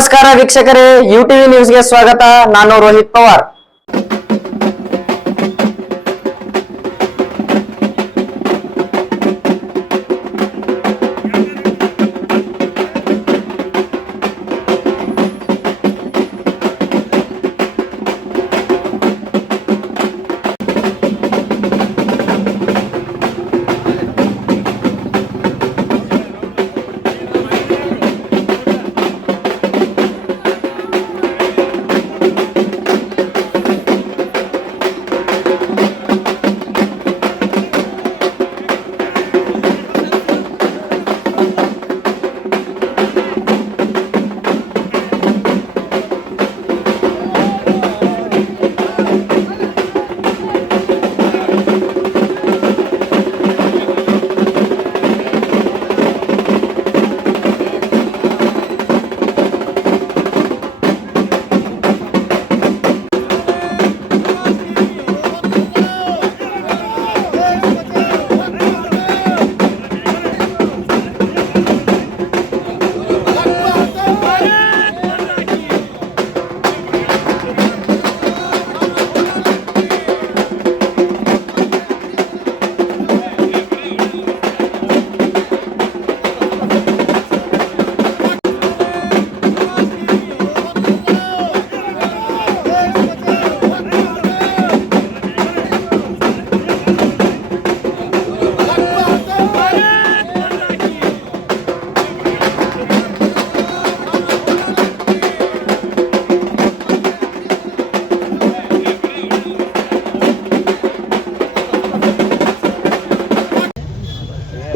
ನಮಸ್ಕಾರ ವೀಕ್ಷಕರೇ, ಯುಟಿವಿ ನ್ಯೂಸ್ಗೆ ಸ್ವಾಗತ. ನಾನು ರೋಹಿತ್ ಪವಾರ್.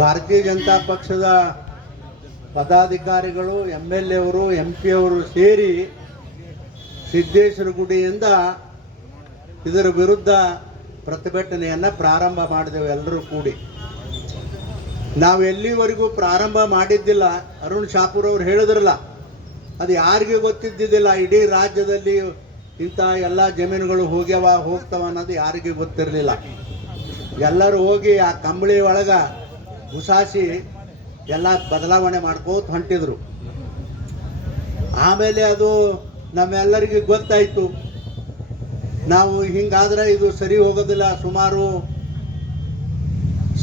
ಭಾರತೀಯ ಜನತಾ ಪಕ್ಷದ ಪದಾಧಿಕಾರಿಗಳು, MLA ಅವರು, MP ಅವರು ಸೇರಿ ಸಿದ್ದೇಶ್ವರ ಗುಡಿಯಿಂದ ಇದರ ವಿರುದ್ಧ ಪ್ರತಿಭಟನೆಯನ್ನು ಪ್ರಾರಂಭ ಮಾಡಿದೆವು. ಎಲ್ಲರೂ ಕೂಡಿ ನಾವು ಎಲ್ಲಿವರೆಗೂ ಪ್ರಾರಂಭ ಮಾಡಿದ್ದಿಲ್ಲ. ಅರುಣ್ ಶಾಪೂರ್ ಅವರು ಹೇಳಿದ್ರಲ್ಲ, ಅದು ಯಾರಿಗೂ ಗೊತ್ತಿದ್ದಿದ್ದಿಲ್ಲ. ಇಡೀ ರಾಜ್ಯದಲ್ಲಿ ಇಂಥ ಎಲ್ಲ ಜಮೀನುಗಳು ಹೋಗ್ತಾವ ಅನ್ನೋದು ಯಾರಿಗೂ ಗೊತ್ತಿರಲಿಲ್ಲ. ಎಲ್ಲರೂ ಹೋಗಿ ಆ ಕಂಬಳಿ ಒಳಗೆ ಉಸಾಸಿ ಎಲ್ಲ ಬದಲಾವಣೆ ಮಾಡ್ಕೋತ ಹೊಂಟಿದ್ರು. ಆಮೇಲೆ ಅದು ನಮ್ಮೆಲ್ಲರಿಗೂ ಗೊತ್ತಾಯಿತು, ನಾವು ಹಿಂಗಾದ್ರೆ ಇದು ಸರಿ ಹೋಗೋದಿಲ್ಲ. ಸುಮಾರು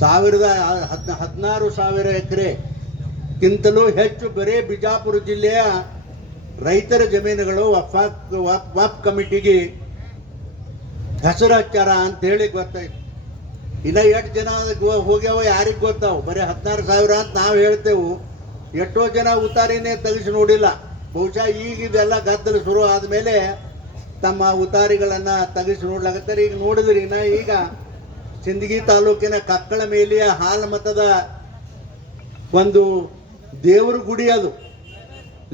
16,000 ಎಕರೆಗಿಂತಲೂ ಹೆಚ್ಚು ಬರೀ ಬಿಜಾಪುರ ಜಿಲ್ಲೆಯ ರೈತರ ಜಮೀನುಗಳು ವಕ್ಫ್ ಕಮಿಟಿಗೆ ಹೆಸರು ಹಚ್ಚಾರ ಅಂತೇಳಿ ಗೊತ್ತಾಯ್ತು. ಇನ್ನು ಎಷ್ಟು ಜನ ಹೋಗ್ಯಾವ ಯಾರಿಗೆ ಗೊತ್ತಾವು? ಬರೀ 16,000 ಅಂತ ನಾವು ಹೇಳ್ತೇವೆ. ಎಷ್ಟೋ ಜನ ಉತ್ತಾರಿನೇ ತೆಗೆಸಿ ನೋಡಿಲ್ಲ. ಬಹುಶಃ ಈಗ ಇದೆಲ್ಲ ಗದ್ದಲ ಶುರು ಆದಮೇಲೆ ತಮ್ಮ ಉತ್ತಾರಿಗಳನ್ನು ತೆಗೆಸಿ ನೋಡ್ಲಾಗತ್ತಾರೆ. ಈಗ ನೋಡಿದ್ರಿ, ಈಗ ಸಿಂದಗಿ ತಾಲೂಕಿನ ಕಕ್ಕಳ ಮೇಲಿಯ ಹಾಲಮತದ ಒಂದು ದೇವರ ಗುಡಿ, ಅದು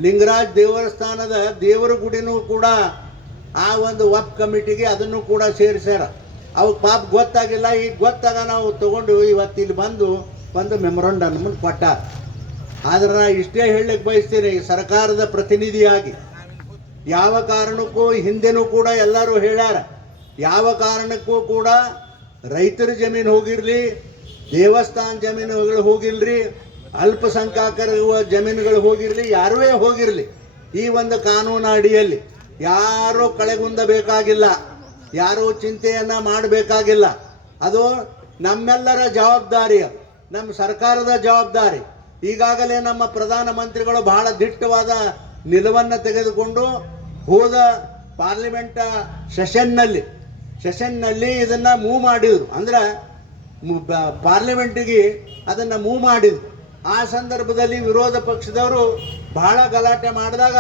ಲಿಂಗರಾಜ್ ದೇವಸ್ಥಾನದ ದೇವರ ಗುಡಿನೂ ಕೂಡ ಆ ಒಂದು ವಕ್ಫ್ ಕಮಿಟಿಗೆ ಅದನ್ನು ಕೂಡ ಸೇರಿಸ್ಯಾರ. ಅವ್ರಿಗೆ ಪಾಪ ಗೊತ್ತಾಗಿಲ್ಲ. ಈಗ ಗೊತ್ತಾಗ ನಾವು ತಗೊಂಡು ಇವತ್ತು ಇಲ್ಲಿ ಬಂದು ಒಂದು ಮೆಮೊರಂಡಮ್ ಕೊಟ್ಟಾರ. ಆದ್ರೆ ನಾ ಇಷ್ಟೇ ಹೇಳಲಿಕ್ಕೆ ಬಯಸ್ತೀನಿ, ಸರ್ಕಾರದ ಪ್ರತಿನಿಧಿಯಾಗಿ ಯಾವ ಕಾರಣಕ್ಕೂ ಹಿಂದೆನೂ ಕೂಡ ಎಲ್ಲರೂ ಹೇಳ್ಯಾರ, ಯಾವ ಕಾರಣಕ್ಕೂ ಕೂಡ ರೈತರ ಜಮೀನು ಹೋಗಿರಲಿ, ದೇವಸ್ಥಾನ ಜಮೀನುಗಳು ಹೋಗಿರ್ಲಿ, ಅಲ್ಪಸಂಖ್ಯಾತರ ಜಮೀನುಗಳು ಹೋಗಿರಲಿ, ಯಾರೇ ಹೋಗಿರಲಿ, ಈ ಒಂದು ಕಾನೂನು ಅಡಿಯಲ್ಲಿ ಯಾರೂ ಕಳೆಗುಂದಬೇಕಾಗಿಲ್ಲ, ಯಾರೂ ಚಿಂತೆಯನ್ನು ಮಾಡಬೇಕಾಗಿಲ್ಲ. ಅದು ನಮ್ಮೆಲ್ಲರ ಜವಾಬ್ದಾರಿ, ನಮ್ಮ ಸರ್ಕಾರದ ಜವಾಬ್ದಾರಿ. ಈಗಾಗಲೇ ನಮ್ಮ ಪ್ರಧಾನಮಂತ್ರಿಗಳು ಬಹಳ ದಿಟ್ಟವಾದ ನಿಲುವನ್ನು ತೆಗೆದುಕೊಂಡು ಹೋದ ಪಾರ್ಲಿಮೆಂಟ್ ಸೆಷನ್ನಲ್ಲಿ ಇದನ್ನು ಮೂವ್ ಮಾಡಿದರು. ಅಂದ್ರೆ ಪಾರ್ಲಿಮೆಂಟಿಗೆ ಅದನ್ನು ಮೂವ್ ಮಾಡಿದರು. ಆ ಸಂದರ್ಭದಲ್ಲಿ ವಿರೋಧ ಪಕ್ಷದವರು ಬಹಳ ಗಲಾಟೆ ಮಾಡಿದಾಗ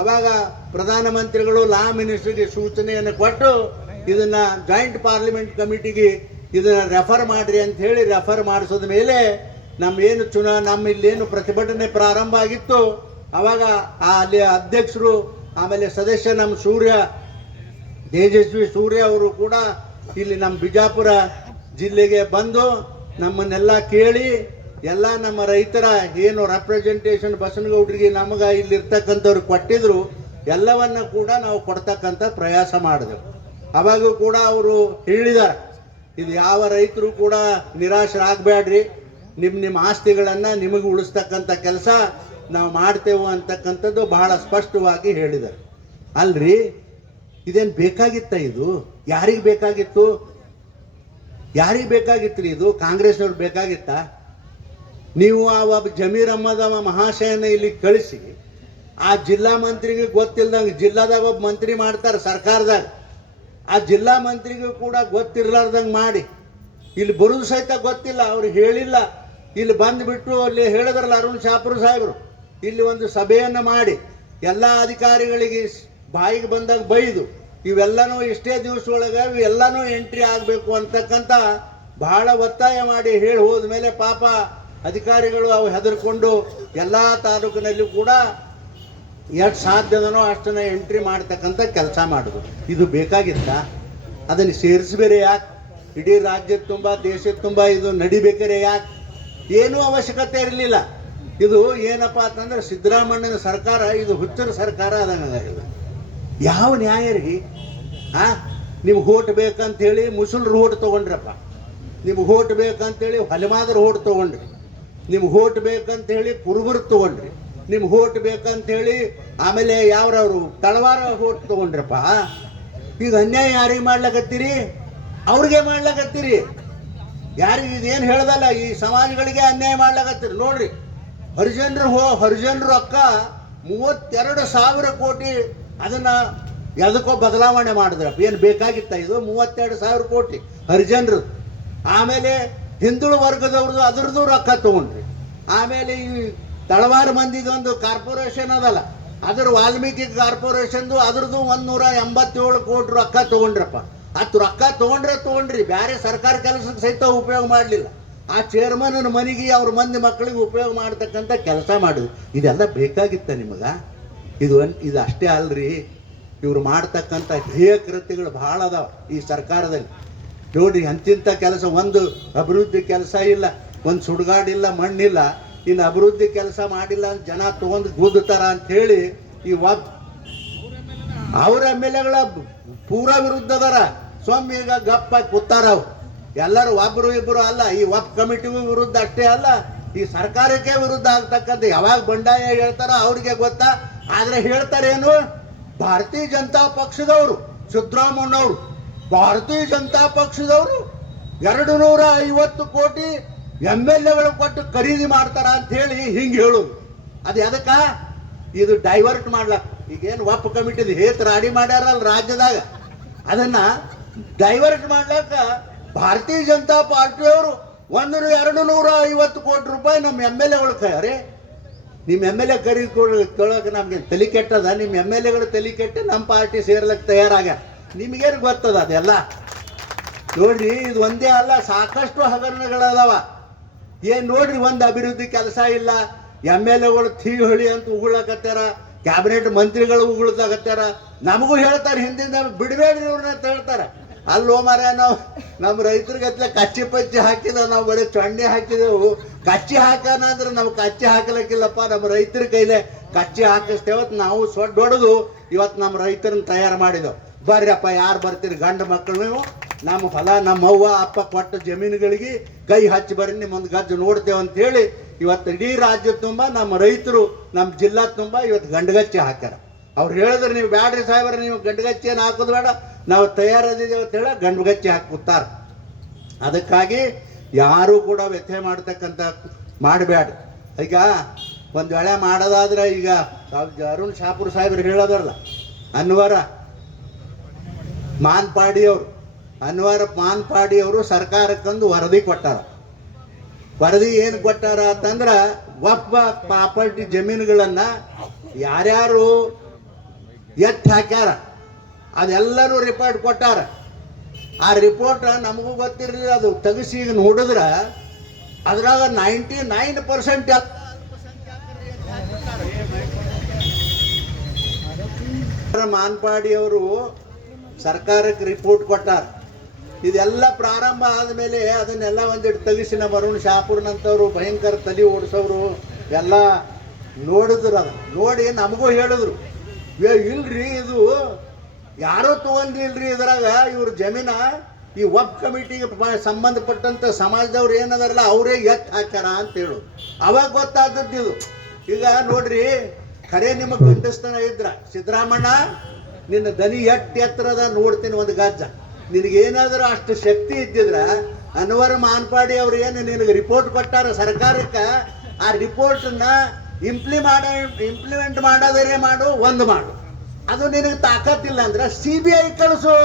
ಅವಾಗ ಪ್ರಧಾನಮಂತ್ರಿಗಳು ಲಾ ಮಿನಿಸ್ಟ್ರಿಗೆ ಸೂಚನೆಯನ್ನು ಕೊಟ್ಟು ಇದನ್ನು ಜಾಯಿಂಟ್ ಪಾರ್ಲಿಮೆಂಟ್ ಕಮಿಟಿಗೆ ಇದನ್ನು ರೆಫರ್ ಮಾಡಿರಿ ಅಂತ ಹೇಳಿ ರೆಫರ್ ಮಾಡಿಸೋದ ಮೇಲೆ ನಮ್ಮಿಲ್ಲೇನು ಪ್ರತಿಭಟನೆ ಪ್ರಾರಂಭ ಆಗಿತ್ತು, ಅವಾಗ ಅಲ್ಲಿ ಅಧ್ಯಕ್ಷರು ಆಮೇಲೆ ಸದಸ್ಯ ನಮ್ಮ ತೇಜಸ್ವಿ ಸೂರ್ಯ ಅವರು ಕೂಡ ಇಲ್ಲಿ ನಮ್ಮ ಬಿಜಾಪುರ ಜಿಲ್ಲೆಗೆ ಬಂದು ನಮ್ಮನ್ನೆಲ್ಲ ಕೇಳಿ ಎಲ್ಲ ನಮ್ಮ ರೈತರ ಏನು ರೆಪ್ರೆಸೆಂಟೇಷನ್ ಬಸನಗೌಡರಿಗೆ ನಮಗೆ ಇಲ್ಲಿರ್ತಕ್ಕಂಥವ್ರು ಕೊಟ್ಟಿದ್ರು ಎಲ್ಲವನ್ನ ಕೂಡ ನಾವು ಕೊಡ್ತಕ್ಕಂಥ ಪ್ರಯಾಸ ಮಾಡಿದೆವು. ಅವಾಗೂ ಕೂಡ ಅವರು ಹೇಳಿದ್ದಾರೆ, ಇದು ಯಾವ ರೈತರು ಕೂಡ ನಿರಾಶರಾಗಬೇಡ್ರಿ, ನಿಮ್ಮ ಆಸ್ತಿಗಳನ್ನು ನಿಮಗೆ ಉಳಿಸ್ತಕ್ಕಂಥ ಕೆಲಸ ನಾವು ಮಾಡ್ತೇವೆ ಅಂತಕ್ಕಂಥದ್ದು ಬಹಳ ಸ್ಪಷ್ಟವಾಗಿ ಹೇಳಿದ್ದಾರೆ. ಅಲ್ರಿ, ಇದೇನು ಬೇಕಾಗಿತ್ತ? ಇದು ಯಾರಿಗೆ ಬೇಕಾಗಿತ್ತು? ಯಾರಿಗೆ ಬೇಕಾಗಿತ್ತು ಇದು? ಕಾಂಗ್ರೆಸ್ನವ್ರು ಬೇಕಾಗಿತ್ತ? ನೀವು ಆ ಒಬ್ಬ ಜಮೀರ್ ಅಹ್ಮದ್ ಮಹಾಶಯನ ಇಲ್ಲಿ ಕಳಿಸಿ ಆ ಜಿಲ್ಲಾ ಮಂತ್ರಿಗೆ ಗೊತ್ತಿಲ್ದಂಗೆ ಜಿಲ್ಲಾದಾಗ ಒಬ್ಬ ಮಂತ್ರಿ ಮಾಡ್ತಾರೆ ಸರ್ಕಾರದಾಗ, ಆ ಜಿಲ್ಲಾ ಮಂತ್ರಿಗೂ ಕೂಡ ಗೊತ್ತಿರ್ಲಾರ್ದಂಗೆ ಮಾಡಿ ಇಲ್ಲಿ ಬರೋದು ಸಹಿತ ಗೊತ್ತಿಲ್ಲ, ಅವ್ರು ಹೇಳಿಲ್ಲ. ಇಲ್ಲಿ ಬಂದುಬಿಟ್ಟು ಅಲ್ಲಿ ಹೇಳಿದ್ರಲ್ಲ ಅರುಣ್ ಶಾಪುರ್ ಸಾಹೇಬರು, ಇಲ್ಲಿ ಒಂದು ಸಭೆಯನ್ನು ಮಾಡಿ ಎಲ್ಲ ಅಧಿಕಾರಿಗಳಿಗೆ ಬಾಯಿಗೆ ಬಂದಾಗ ಬೈದು ಇವೆಲ್ಲನೂ ಇಷ್ಟೇ ದಿವಸದೊಳಗೆ ಇವೆಲ್ಲನೂ ಎಂಟ್ರಿ ಆಗಬೇಕು ಅಂತಕ್ಕಂಥ ಬಹಳ ಒತ್ತಾಯ ಮಾಡಿ ಹೇಳಿ ಹೋದ್ಮೇಲೆ ಪಾಪ ಅಧಿಕಾರಿಗಳು ಅವು ಹೆದರ್ಕೊಂಡು ಎಲ್ಲ ತಾಲೂಕಿನಲ್ಲೂ ಕೂಡ ಎಷ್ಟು ಸಾಧ್ಯದನೋ ಅಷ್ಟನ್ನ ಎಂಟ್ರಿ ಮಾಡ್ತಕ್ಕಂಥ ಕೆಲಸ ಮಾಡಿದ್ರು. ಇದು ಬೇಕಾಗಿತ್ತ? ಅದನ್ನು ಸೇರಿಸ್ಬೇರೆ ಯಾಕೆ? ಇಡೀ ರಾಜ್ಯದ ತುಂಬ ದೇಶದ ತುಂಬ ಇದು ನಡಿಬೇಕಾರೆ ಯಾಕೆ? ಏನೂ ಅವಶ್ಯಕತೆ ಇರಲಿಲ್ಲ. ಇದು ಏನಪ್ಪ ಅಂತಂದ್ರೆ ಸಿದ್ದರಾಮಣ್ಣನ ಸರ್ಕಾರ ಇದು ಹುಚ್ಚರ ಸರ್ಕಾರ ಅದಂಗಾಗಿದೆ. ಯಾವ ನ್ಯಾಯ ರೀ? ನಿಮ್ಗೆ ಓಟ್ ಬೇಕಂತೇಳಿ ಮುಸಲ್ರು ಓಟ್ ತೊಗೊಂಡ್ರಪ್ಪ, ನಿಮ್ಗೆ ಓಟ್ ಬೇಕಂತೇಳಿ ಹೊಲಮಾದ್ರ ಓಟ್ ತೊಗೊಂಡ್ರಿ, ನಿಮ್ಗೆ ಓಟ್ ಬೇಕಂತೇಳಿ ಕುರುಬರು ತೊಗೊಂಡ್ರಿ, ನಿಮ್ಗೆ ಓಟ್ ಬೇಕಂತೇಳಿ ಆಮೇಲೆ ಯಾವ್ರವರು ತಳವಾರ ಓಟ್ ತೊಗೊಂಡ್ರಪ್ಪ. ಈಗ ಅನ್ಯಾಯ ಯಾರಿಗೆ ಮಾಡ್ಲಕತ್ತೀರಿ? ಅವ್ರಿಗೆ ಮಾಡ್ಲಕತ್ತೀರಿ. ಯಾರಿಗೆ ಇದೇನು ಹೇಳ್ದಲ್ಲ, ಈ ಸಮಾಜಗಳಿಗೆ ಅನ್ಯಾಯ ಮಾಡ್ಲಕತ್ತೀರಿ. ನೋಡ್ರಿ, ಹರಿಜನರು ಅಕ್ಕ 32,000 ಕೋಟಿ ಅದನ್ನ ಎದಕ್ಕೋ ಬದಲಾವಣೆ ಮಾಡಿದ್ರಪ್ಪ. ಏನು ಬೇಕಾಗಿತ್ತ ಇದು? 32,000 ಕೋಟಿ ಹರಿಜನರು. ಆಮೇಲೆ ಹಿಂದುಳು ವರ್ಗದವ್ರದ್ದು ಅದ್ರದ್ದು ರೊಕ್ಕ ತಗೊಂಡ್ರಿ. ಆಮೇಲೆ ಈ ತಳವಾರ ಮಂದಿದೊಂದು ಕಾರ್ಪೊರೇಷನ್ ಅದಲ್ಲ, ಅದ್ರ ವಾಲ್ಮೀಕಿ ಕಾರ್ಪೊರೇಷನ್ದು ಅದ್ರದ್ದು 187 ಕೋಟಿ ರೊಕ್ಕ ತಗೊಂಡ್ರಪ್ಪ. ಅಷ್ಟು ರೊಕ್ಕ ತಗೊಂಡ್ರಿ, ಬೇರೆ ಸರ್ಕಾರ ಕೆಲಸಕ್ಕೆ ಸಹಿತ ಉಪಯೋಗ ಮಾಡಲಿಲ್ಲ. ಆ ಚೇರ್ಮನ್ ಮನೆಗೆ ಅವ್ರ ಮಂದಿ ಮಕ್ಕಳಿಗೆ ಉಪಯೋಗ ಮಾಡ್ತಕ್ಕಂಥ ಕೆಲಸ ಮಾಡಿದ್ರು. ಇದೆಲ್ಲ ಬೇಕಾಗಿತ್ತ ನಿಮಗ? ಇದು ಅಷ್ಟೇ ಅಲ್ರಿ, ಇವ್ರು ಮಾಡ್ತಕ್ಕಂಥ ಧ್ಯೇಯ ಕೃತ್ಯಗಳು ಭಾಳ ಅದಾವ ಈ ಸರ್ಕಾರದಲ್ಲಿ. ನೋಡ್ರಿ, ಅಂತಿಂಥ ಕೆಲಸ, ಒಂದು ಅಭಿವೃದ್ಧಿ ಕೆಲಸ ಇಲ್ಲ, ಒಂದು ಸುಡುಗಾಡಿಲ್ಲ, ಮಣ್ಣಿಲ್ಲ, ಇನ್ನು ಅಭಿವೃದ್ಧಿ ಕೆಲಸ ಮಾಡಿಲ್ಲ ಅಂತ ಜನ ತಗೊಂಡು ಗುದ್ದುತ್ತಾರ ಅಂಥೇಳಿ ಈ ಅವ್ರ ಎಮ್ ಎಲ್ ಎಗಳ ಪೂರಾ ವಿರುದ್ಧ ಅದಾರ. ಸ್ವಾಮಿ ಈಗ ಗಪ್ಪಾಗಿ ಕೂತಾರ. ಅವ್ರು ಎಲ್ಲರೂ ಒಬ್ಬರು ಇಬ್ಬರು ಅಲ್ಲ, ಈ ಕಮಿಟಿಗೂ ವಿರುದ್ಧ ಅಷ್ಟೇ ಅಲ್ಲ, ಈ ಸರ್ಕಾರಕ್ಕೆ ವಿರುದ್ಧ ಆಗ್ತಕ್ಕಂಥ ಯಾವಾಗ ಬಂಡಾಯ ಹೇಳ್ತಾರ ಅವ್ರಿಗೆ ಗೊತ್ತಾ. ಆದರೆ ಹೇಳ್ತಾರೇನು? ಭಾರತೀಯ ಜನತಾ ಪಕ್ಷದವರು ಸಿದ್ದರಾಮಣ್ಣವರು ಭಾರತೀಯ ಜನತಾ ಪಕ್ಷದವರು 250 ಕೋಟಿ ಎಮ್ ಎಲ್ ಎಗಳು ಕೊಟ್ಟು ಖರೀದಿ ಮಾಡ್ತಾರ ಅಂತ ಹೇಳಿ ಹಿಂಗೆ ಹೇಳೋದು. ಅದು ಎದಕ್ಕ? ಇದು ಡೈವರ್ಟ್ ಮಾಡ್ಲಕ್ಕ. ಈಗೇನು ಕಮಿಟಿದು ಹೇತ್ ರಾಡಿ ಮಾಡ್ಯಾರಲ್ಲ ರಾಜ್ಯದಾಗ, ಅದನ್ನ ಡೈವರ್ಟ್ ಮಾಡ್ಲಕ್ಕ ಭಾರತೀಯ ಜನತಾ ಪಾರ್ಟಿಯವರು 250 ಕೋಟಿ ರೂಪಾಯಿ ನಮ್ಮ ಎಮ್ ಎಲ್ ಎಗಳು ಕರೆ. ನಿಮ್ಮ ಎಮ್ ಎಲ್ ಎ ಕೇಳೋಕೆ ನಮ್ಗೆ ತಲೆ ಕೆಟ್ಟದ? ನಿಮ್ಮ ಎಮ್ ಎಲ್ ಎಗಳು ತಲೆ ಕೆಟ್ಟು ನಮ್ಮ ಪಾರ್ಟಿ ಸೇರ್ಲಕ್ಕೆ ತಯಾರಾಗ್ಯಾರ. ನಿಮಗೇನು ಗೊತ್ತದ ಅದೆಲ್ಲ? ನೋಡ್ರಿ, ಇದು ಒಂದೇ ಅಲ್ಲ, ಸಾಕಷ್ಟು ಹಗರಣಗಳದಾವ. ಏನು ನೋಡ್ರಿ, ಒಂದು ಅಭಿವೃದ್ಧಿ ಕೆಲಸ ಇಲ್ಲ. ಎಮ್ ಎಲ್ ಎಗಳು ಹೊಳಿ ಅಂತ ಉಗುಳಕತ್ತಾರ, ಕ್ಯಾಬಿನೆಟ್ ಮಂತ್ರಿಗಳು ಉಗುಳ್ದಾಗತ್ತಾರ. ನಮಗೂ ಹೇಳ್ತಾರೆ ಹಿಂದಿಂದ ಬಿಡಬೇಡ್ರಿ ಇವ್ರನ್ನ ಅಂತ ಹೇಳ್ತಾರೆ. ಅಲ್ಲೋ ಮಾರ, ನಾವು ನಮ್ಮ ರೈತರಿಗತ್ಲೆ ಕಚ್ಚಿ ಪಚ್ಚಿ ಹಾಕಿದ, ನಾವು ಬರೀ ಚೊಣ್ಣೆ ಹಾಕಿದೆವು. ಕಚ್ಚಿ ಹಾಕೋಣ ಅಂದ್ರೆ ನಾವು ಕಚ್ಚಿ ಹಾಕಲಕ್ಕಿಲ್ಲಪ್ಪ, ನಮ್ಮ ರೈತರ ಕೈಲೇ ಕಚ್ಚಿ ಹಾಕಿಸ್ತೇವತ್ತು. ನಾವು ಸೊಡ್ಡು ಹೊಡೆದು ಇವತ್ತು ನಮ್ಮ ರೈತರನ್ನ ತಯಾರು ಮಾಡಿದೆವು. ಬರ್ರಪ್ಪ, ಯಾರು ಬರ್ತೀರಿ ಗಂಡು ಮಕ್ಕಳು ನೀವು, ನಮ್ಮ ಹೊಲ ನಮ್ಮ ಅವ್ವ ಅಪ್ಪ ಕೊಟ್ಟ ಜಮೀನುಗಳಿಗೆ ಕೈ ಹಚ್ಚಿ ಬರ್ರಿ, ನಿಮ್ಮೊಂದು ಗಜ್ಜು ನೋಡ್ತೇವೆ ಅಂತೇಳಿ ಇವತ್ತು ಇಡೀ ರಾಜ್ಯ ತುಂಬ ನಮ್ಮ ರೈತರು, ನಮ್ಮ ಜಿಲ್ಲಾ ತುಂಬ ಇವತ್ತು ಗಂಡುಗಚ್ಚಿ ಹಾಕ್ಯಾರ. ಅವ್ರು ಹೇಳಿದ್ರೆ ನೀವು ಬ್ಯಾಡ್ರಿ ಸಾಹೇಬ್ರ, ನೀವು ಗಂಡುಗಚ್ಚಿಯನ್ನು ಹಾಕೋದು ಬೇಡ, ನಾವು ತಯಾರದಿದ್ದೇವೆ ಅಂತ ಹೇಳಿ ಗಂಡುಗಚ್ಚಿ ಹಾಕುತ್ತಾರೆ. ಅದಕ್ಕಾಗಿ ಯಾರೂ ಕೂಡ ವ್ಯಥೆ ಮಾಡ್ತಕ್ಕಂಥ ಮಾಡಬೇಡ. ಈಗ ಒಂದು ವೇಳೆ ಮಾಡೋದಾದ್ರೆ, ಈಗ ಅರುಣ್ ಶಾಪುರ್ ಸಾಹೇಬ್ರು ಹೇಳೋದ್ರಲ್ಲ, ಅನ್ವರ ಮಾನ್ಪಾಡಿಯವರು ಸರ್ಕಾರಕ್ಕೊಂದು ವರದಿ ಕೊಟ್ಟಾರ. ವರದಿ ಏನು ಕೊಟ್ಟಾರ ಅಂತಂದ್ರೆ, ಒಬ್ಬ ಪ್ರಾಪರ್ಟಿ ಜಮೀನುಗಳನ್ನು ಯಾರ್ಯಾರು ಎತ್ತು ಹಾಕ್ಯಾರ ಅದೆಲ್ಲರೂ ರಿಪೋರ್ಟ್ ಕೊಟ್ಟಾರ. ಆ ರಿಪೋರ್ಟ್ ನಮಗೂ ಗೊತ್ತಿರಲಿಲ್ಲ. ಅದು ತೆಗಿಸಿ ಈಗ ನೋಡಿದ್ರೆ ಅದ್ರಾಗ 99% ಮಾನ್ಪಾಡಿಯವರು ಸರ್ಕಾರಕ್ಕೆ ರಿಪೋರ್ಟ್ ಕೊಟ್ಟಾರ. ಇದೆಲ್ಲ ಪ್ರಾರಂಭ ಆದಮೇಲೆ ಅದನ್ನೆಲ್ಲ ಒಂದಿಟ್ಟು ತೆಗಿಸಿ ನಮ್ಮ ಅರುಣ್ ಶಾಪುರ್ನಂಥವ್ರು ಭಯಂಕರ ತಲೆ ಓಡಿಸೋರು ಎಲ್ಲ ನೋಡಿದ್ರು. ಅದು ನೋಡಿ ನಮಗೂ ಹೇಳಿದ್ರು, ಇಲ್ರಿ ಇದು ಯಾರೋ ತೊಗೊಂಡಿಲ್ರಿ, ಇದ್ರಾಗ ಇವ್ರ ಜಮೀನ ಈ ಕಮಿಟಿಗೆ ಸಂಬಂಧಪಟ್ಟಂಥ ಸಮಾಜದವ್ರು ಏನದಾರಲ್ಲ ಅವರೇ ಎತ್ತು ಹಾಕ್ಯಾರ ಅಂತ ಹೇಳು. ಅವಾಗ ಗೊತ್ತಾದದ್ದು ಇದು. ಈಗ ನೋಡ್ರಿ, ಖರೆ ನಿಮಗೆ ಗಂಡಸ್ತನ ಇದ್ರ ಸಿದ್ದರಾಮಣ್ಣ, ನಿನ್ನ ದನಿ ಎತ್ತರದ ನೋಡ್ತೀನಿ ಒಂದು ಗಜ್ಜ. ನಿನಗೇನಾದರೂ ಅಷ್ಟು ಶಕ್ತಿ ಇದ್ದಿದ್ರ ಅನ್ವರ್ ಮಾನ್ಪಾಡಿ ಅವ್ರು ಏನು ನಿನಗೆ ರಿಪೋರ್ಟ್ ಕೊಟ್ಟಾರ ಸರ್ಕಾರಕ್ಕೆ, ಆ ರಿಪೋರ್ಟನ್ನ ಇಂಪ್ಲಿಮೆಂಟ್ ಮಾಡೋದರೆ ಮಾಡು, ಒಂದು ಮಾಡು. ಅದು ನಿನಗೆ ತಾಕತ್ತಿಲ್ಲ ಅಂದ್ರೆ CBI ಕಳಿಸು.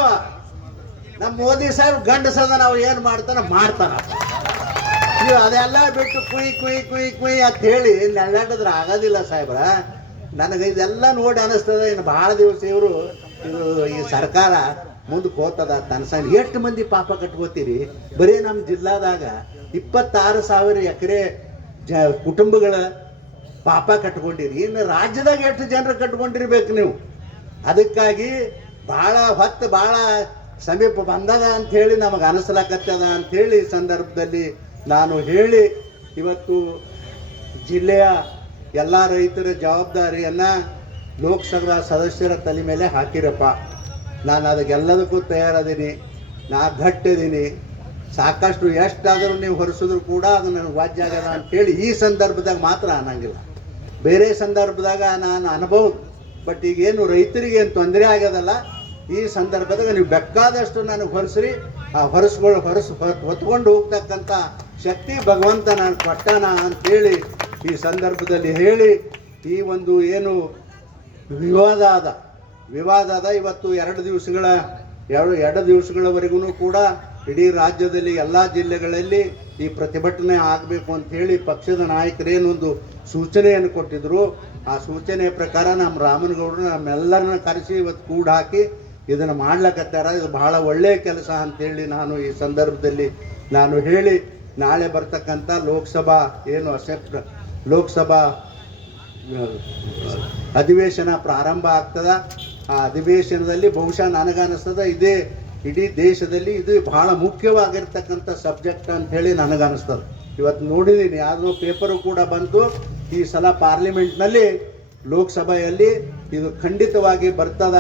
ನಮ್ಮ ಮೋದಿ ಸಾಹೇಬ್ ಗಂಡಸದ ನಾವು ಏನು ಮಾಡ್ತಾನ ನೀವು ಅದೆಲ್ಲ ಬಿಟ್ಟು ಕುಯ್ ಕುಯ್ ಕುಯ್ ಕುಯ್ ಅಂತ ಹೇಳಿ ನೆಳ್ಳಾಡಿದ್ರೆ ಆಗೋದಿಲ್ಲ ಸಾಹೇಬ್ರ. ನನಗೆ ಇದೆಲ್ಲ ನೋಡಿ ಅನಿಸ್ತದೆ, ಇನ್ನು ಭಾಳ ದಿವಸ ಇವರು ಈ ಸರ್ಕಾರ ಮುಂದಕ್ಕೆ ಹೋಗ್ತದ ತನ್ಸನ್. ಎಷ್ಟು ಮಂದಿ ಪಾಪ ಕಟ್ಕೋತೀರಿ? ಬರೀ ನಮ್ಮ ಜಿಲ್ಲಾದಾಗ 26,000 ಎಕರೆ ಕುಟುಂಬಗಳ ಪಾಪ ಕಟ್ಕೊಂಡಿರಿ. ಇನ್ನು ರಾಜ್ಯದಾಗ ಎಷ್ಟು ಜನರು ಕಟ್ಕೊಂಡಿರ್ಬೇಕು ನೀವು? ಅದಕ್ಕಾಗಿ ಭಾಳ ಸಮೀಪ ಬಂದದ ಅಂಥೇಳಿ ನಮಗೆ ಅನಿಸ್ಲಾಕತ್ತದ ಅಂಥೇಳಿ ಈ ಸಂದರ್ಭದಲ್ಲಿ ನಾನು ಹೇಳಿ, ಇವತ್ತು ಜಿಲ್ಲೆಯ ಎಲ್ಲ ರೈತರ ಜವಾಬ್ದಾರಿಯನ್ನು ಲೋಕಸಭಾ ಸದಸ್ಯರ ತಲೆ ಮೇಲೆ ಹಾಕಿರಪ್ಪ. ನಾನು ಅದಕ್ಕೆಲ್ಲದಕ್ಕೂ ತಯಾರದೀನಿ, ನಾ ಗಟ್ಟಿದ್ದೀನಿ. ಸಾಕಷ್ಟು ಎಷ್ಟಾದರೂ ನೀವು ಹೊರಿಸಿದ್ರು ಕೂಡ ಅದು ನನಗೆ ವಾಜ್ಯ ಆಗ್ಯದ ಅಂಥೇಳಿ ಈ ಸಂದರ್ಭದಾಗ ಮಾತ್ರ ಅನ್ನಂಗಿಲ್ಲ. ಬೇರೆ ಸಂದರ್ಭದಾಗ ನಾನು ಅನ್ಬೋದು, ಬಟ್ ಈಗೇನು ರೈತರಿಗೆ ಏನು ತೊಂದರೆ ಆಗ್ಯದಲ್ಲ, ಈ ಸಂದರ್ಭದಾಗ ನೀವು ಬೇಕಾದಷ್ಟು ನನಗೆ ಹೊರಿಸ್ರಿ. ಆ ಹೊತ್ಕೊಂಡು ಹೋಗ್ತಕ್ಕಂಥ ಶಕ್ತಿ ಭಗವಂತ ನಾನು ಕೊಟ್ಟಾನ ಅಂಥೇಳಿ ಈ ಸಂದರ್ಭದಲ್ಲಿ ಹೇಳಿ, ಈ ಒಂದು ಏನು ವಿವಾದ ಅದ ಇವತ್ತು 2 ದಿವಸಗಳವರೆಗೂ ಕೂಡ ಇಡೀ ರಾಜ್ಯದಲ್ಲಿ ಎಲ್ಲ ಜಿಲ್ಲೆಗಳಲ್ಲಿ ಈ ಪ್ರತಿಭಟನೆ ಆಗಬೇಕು ಅಂತ ಹೇಳಿ ಪಕ್ಷದ ನಾಯಕರೇನೊಂದು ಸೂಚನೆಯನ್ನು ಕೊಟ್ಟಿದ್ರು. ಆ ಸೂಚನೆ ಪ್ರಕಾರ ನಮ್ಮ ರಾಮನಗೌಡರು ನಮ್ಮೆಲ್ಲರನ್ನ ಕರೆಸಿ ಇವತ್ತು ಕೂಡ ಹಾಕಿ ಇದನ್ನು ಮಾಡ್ಲಕತ್ತಾರ. ಇದು ಬಹಳ ಒಳ್ಳೆಯ ಕೆಲಸ ಅಂತೇಳಿ ನಾನು ಈ ಸಂದರ್ಭದಲ್ಲಿ ನಾನು ಹೇಳಿ, ನಾಳೆ ಬರ್ತಕ್ಕಂಥ ಲೋಕಸಭಾ ಅಧಿವೇಶನ ಪ್ರಾರಂಭ ಆಗ್ತದ. ಆ ಅಧಿವೇಶನದಲ್ಲಿ ಬಹುಶಃ ನನಗನ್ನಿಸ್ತದ ಇಡೀ ದೇಶದಲ್ಲಿ ಇದು ಬಹಳ ಮುಖ್ಯವಾಗಿರ್ತಕ್ಕಂಥ ಸಬ್ಜೆಕ್ಟ್ ಅಂತ ಹೇಳಿ ನನಗನ್ನಿಸ್ತದೆ. ಇವತ್ತು ನೋಡಿದ್ದೀನಿ, ಯಾವುದೋ ಪೇಪರು ಕೂಡ ಬಂತು, ಈ ಸಲ ಪಾರ್ಲಿಮೆಂಟ್ನಲ್ಲಿ ಲೋಕಸಭೆಯಲ್ಲಿ ಇದು ಖಂಡಿತವಾಗಿ ಬರ್ತದ,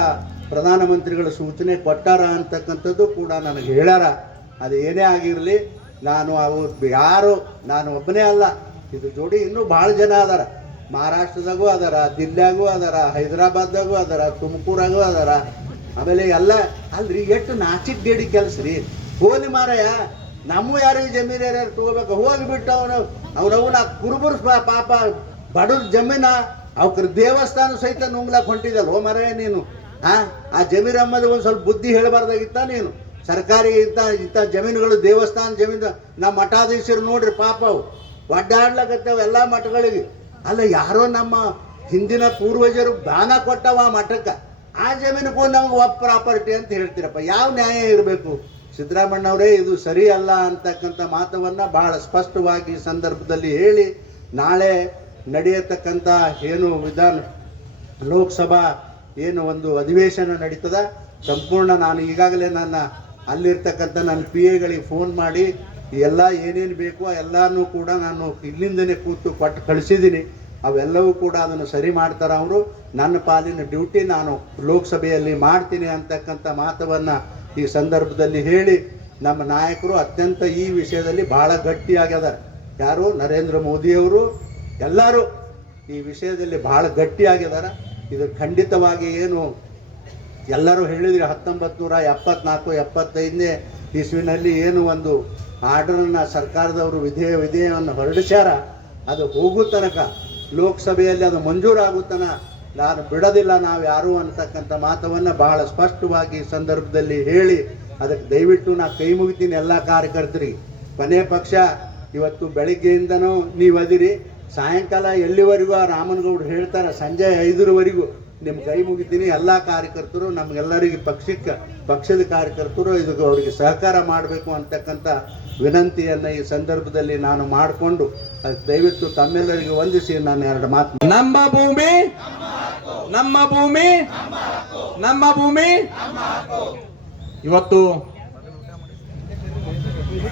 ಪ್ರಧಾನಮಂತ್ರಿಗಳ ಸೂಚನೆ ಕೊಟ್ಟಾರ ಅಂತಕ್ಕಂಥದ್ದು ಕೂಡ ನನಗೆ ಹೇಳ್ಯಾರ. ಅದು ಏನೇ ಆಗಿರಲಿ, ನಾನು ಒಬ್ಬನೇ ಅಲ್ಲ, ಇದು ಜೋಡಿ ಇನ್ನೂ ಭಾಳ ಜನ ಅದಾರ. ಮಹಾರಾಷ್ಟ್ರದಾಗೂ ಅದಾರ, ದಿಲ್ಲಿಯಾಗೂ ಅದಾರ, ಹೈದರಾಬಾದ್ದಾಗೂ ಅದಾರ, ತುಮಕೂರಾಗೂ ಅದಾರ. ಆಮೇಲೆ ಎಲ್ಲ ಅಲ್ರಿ, ಎಷ್ಟು ನಾಚಿಕ್ ಗೇಡಿ ಕೆಲಸ ರೀ. ಹೋಲಿ ಮಾರಾಯ, ನಮ್ಮ ಯಾರಿಗೆ ಜಮೀನು ಯಾರ್ಯಾರು ತಗೋಬೇಕು, ಹೋಗಿಬಿಟ್ಟು ಅವನವನ ಕುರುಬರು ಪಾಪ ಬಡವ್ರ ಜಮೀನ ಅವ್ರ ದೇವಸ್ಥಾನ ಸಹಿತ ನುಂಗ್ಲಾಕ್ ಹೊಂಟಿದಲ್ಲ. ಹೋ ಮಾರಾಯ ನೀನು, ಆ ಜಮೀನು ಅಮ್ಮದು ಒಂದು ಸ್ವಲ್ಪ ಬುದ್ಧಿ ಹೇಳಬಾರ್ದಾಗಿತ್ತ ನೀನು. ಸರ್ಕಾರಿ ಇಂಥ ಜಮೀನುಗಳು, ದೇವಸ್ಥಾನ ಜಮೀನು, ನಮ್ಮ ಮಠಾಧೀಶರು ನೋಡ್ರಿ ಪಾಪ ಅವು ಒಡ್ಡಾಡ್ಲಾಕತ್ತವ ಎಲ್ಲ ಮಠಗಳಿಗೆ. ಅಲ್ಲ, ಯಾರೋ ನಮ್ಮ ಹಿಂದಿನ ಪೂರ್ವಜರು ದಾನ ಕೊಟ್ಟವ ಆ ಮಠಕ್ಕೆ, ಆ ಜಮೀನಿಗೂ ನಮ್ಗೆ ಪ್ರಾಪರ್ಟಿ ಅಂತ ಹೇಳ್ತೀರಪ್ಪ. ಯಾವ ನ್ಯಾಯ ಇರಬೇಕು? ಸಿದ್ದರಾಮಣ್ಣವರೇ, ಇದು ಸರಿ ಅಲ್ಲ ಅಂತಕ್ಕಂಥ ಮಾತವನ್ನು ಬಹಳ ಸ್ಪಷ್ಟವಾಗಿ ಈ ಸಂದರ್ಭದಲ್ಲಿ ಹೇಳಿ, ನಾಳೆ ನಡೆಯತಕ್ಕಂಥ ಏನು ಲೋಕಸಭಾ ಏನು ಒಂದು ಅಧಿವೇಶನ ನಡೀತದ, ಸಂಪೂರ್ಣ ನಾನು ಈಗಾಗಲೇ ಅಲ್ಲಿರ್ತಕ್ಕಂಥ ನನ್ನ PA ಫೋನ್ ಮಾಡಿ ಎಲ್ಲ ಏನೇನು ಬೇಕು ಎಲ್ಲನೂ ಕೂಡ ನಾನು ಇಲ್ಲಿಂದನೇ ಕೂತು ಕೊಟ್ಟು ಕಳಿಸಿದ್ದೀನಿ. ಅವೆಲ್ಲವೂ ಕೂಡ ಅದನ್ನು ಸರಿ ಮಾಡ್ತಾರೆ ಅವರು. ನನ್ನ ಪಾಲಿನ ಡ್ಯೂಟಿ ನಾನು ಲೋಕಸಭೆಯಲ್ಲಿ ಮಾಡ್ತೀನಿ ಅಂತಕ್ಕಂಥ ಮಾತವನ್ನು ಈ ಸಂದರ್ಭದಲ್ಲಿ ಹೇಳಿ, ನಮ್ಮ ನಾಯಕರು ಅತ್ಯಂತ ಈ ವಿಷಯದಲ್ಲಿ ಭಾಳ ಗಟ್ಟಿಯಾಗಿದ್ದಾರೆ. ಯಾರು? ನರೇಂದ್ರ ಮೋದಿಯವರು ಎಲ್ಲರೂ ಈ ವಿಷಯದಲ್ಲಿ ಭಾಳ ಗಟ್ಟಿಯಾಗಿದ್ದಾರೆ. ಇದು ಖಂಡಿತವಾಗಿ ಏನು ಎಲ್ಲರೂ ಹೇಳಿದ್ರಿ, 1974-75ನೇ ಇಸ್ವಿನಲ್ಲಿ ಏನು ಒಂದು ಆರ್ಡರನ್ನು ಸರ್ಕಾರದವರು ವಿಧೇಯವನ್ನು ಹೊರಡಿಸ್ಯಾರ, ಅದು ಹೋಗೋ ತನಕ ಲೋಕಸಭೆಯಲ್ಲಿ ಅದು ಮಂಜೂರಾಗೋ ತನಕ ನಾನು ಬಿಡೋದಿಲ್ಲ ನಾವು ಯಾರು ಅಂತಕ್ಕಂಥ ಮಾತವನ್ನು ಬಹಳ ಸ್ಪಷ್ಟವಾಗಿ ಸಂದರ್ಭದಲ್ಲಿ ಹೇಳಿ, ಅದಕ್ಕೆ ದಯವಿಟ್ಟು ನಾ ಕೈ ಮುಗಿತೀನಿ ಎಲ್ಲ ಕಾರ್ಯಕರ್ತರಿಗೆ. ಕೊನೆ ಪಕ್ಷ ಇವತ್ತು ಬೆಳಿಗ್ಗೆಯಿಂದನೂ ನೀವು ಅದಿರಿ, ಸಾಯಂಕಾಲ ಎಲ್ಲಿವರೆಗೂ ಆ ರಾಮನಗೌಡರು ಹೇಳ್ತಾರೆ ಸಂಜೆ 5ರವರೆಗೂ ನಿಮ್ಮ ಕೈ ಮುಗಿತೀನಿ. ಎಲ್ಲ ಕಾರ್ಯಕರ್ತರು, ನಮಗೆಲ್ಲರಿಗೆ ಪಕ್ಷದ ಕಾರ್ಯಕರ್ತರು ಇದಕ್ಕೆ ಅವರಿಗೆ ಸಹಕಾರ ಮಾಡಬೇಕು ಅಂತಕ್ಕಂಥ ವಿನಂತಿಯನ್ನು ಈ ಸಂದರ್ಭದಲ್ಲಿ ನಾನು ಮಾಡಿಕೊಂಡು ದಯವಿಟ್ಟು ತಮ್ಮೆಲ್ಲರಿಗೆ ವಂದಿಸಿ ನಾನು 2 ಮಾತು. ನಮ್ಮ ಭೂಮಿ ನಮ್ಮ ಭೂಮಿ ನಮ್ಮ ಭೂಮಿ. ಇವತ್ತು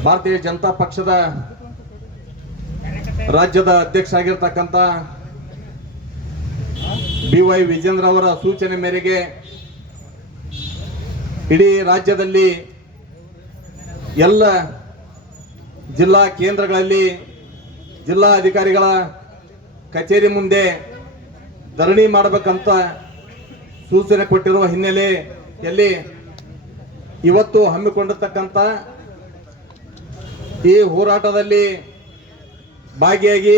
ಭಾರತೀಯ ಜನತಾ ಪಕ್ಷದ ರಾಜ್ಯದ ಅಧ್ಯಕ್ಷ ಆಗಿರ್ತಕ್ಕಂಥ BY ವಿಜೇಂದ್ರ ಅವರ ಸೂಚನೆ ಮೇರೆಗೆ ಇಡೀ ರಾಜ್ಯದಲ್ಲಿ ಎಲ್ಲ ಜಿಲ್ಲಾ ಕೇಂದ್ರಗಳಲ್ಲಿ ಜಿಲ್ಲಾ ಅಧಿಕಾರಿಗಳ ಕಚೇರಿ ಮುಂದೆ ಧರಣಿ ಮಾಡಬೇಕಂತ ಸೂಚನೆ ಕೊಟ್ಟಿರುವ ಹಿನ್ನೆಲೆಯಲ್ಲಿ ಇವತ್ತು ಹಮ್ಮಿಕೊಂಡಿರ್ತಕ್ಕಂಥ ಈ ಹೋರಾಟದಲ್ಲಿ ಭಾಗಿಯಾಗಿ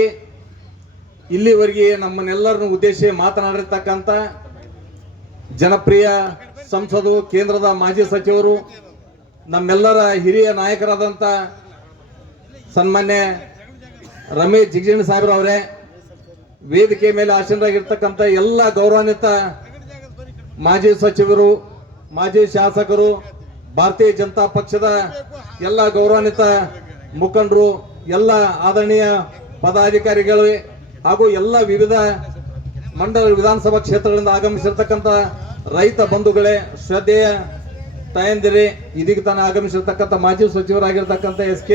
ಇಲ್ಲಿವರೆಗೆ ನಮ್ಮನ್ನೆಲ್ಲರನ್ನು ಉದ್ದೇಶಿಸಿ ಮಾತನಾಡಿರ್ತಕ್ಕಂಥ ಜನಪ್ರಿಯ ಸಂಸದರು, ಕೇಂದ್ರದ ಮಾಜಿ ಸಚಿವರು, ನಮ್ಮೆಲ್ಲರ ಹಿರಿಯ ನಾಯಕರಾದಂಥ ಸನ್ಮಾನ್ಯ ರಮೇಶ್ ಜಿಗಜಿಣಗಿ ಸಾಹೇಬ್ರವರೇ, ವೇದಿಕೆ ಮೇಲೆ ಆಸೀನರಾಗಿರ್ತಕ್ಕಂಥ ಎಲ್ಲ ಗೌರವಾನ್ವಿತ ಮಾಜಿ ಸಚಿವರು, ಮಾಜಿ ಶಾಸಕರು, ಭಾರತೀಯ ಜನತಾ ಪಕ್ಷದ ಎಲ್ಲ ಗೌರವಾನ್ವಿತ ಮುಖಂಡರು, ಎಲ್ಲ ಆದರಣೀಯ ಪದಾಧಿಕಾರಿಗಳು ಹಾಗೂ ಎಲ್ಲ ವಿವಿಧ ಮಂಡಲ ವಿಧಾನಸಭಾ ಕ್ಷೇತ್ರಗಳಿಂದ ಆಗಮಿಸಿರ್ತಕ್ಕಂಥ ರೈತ ಬಂಧುಗಳೇ, ಶ್ರದ್ಧೆಯ ತಾಯಂದಿರೇ, ಇದೀಗ ತಾನು ಆಗಮಿಸಿರ್ತಕ್ಕಂಥ ಮಾಜಿ ಸಚಿವರಾಗಿರ್ತಕ್ಕಂಥ SK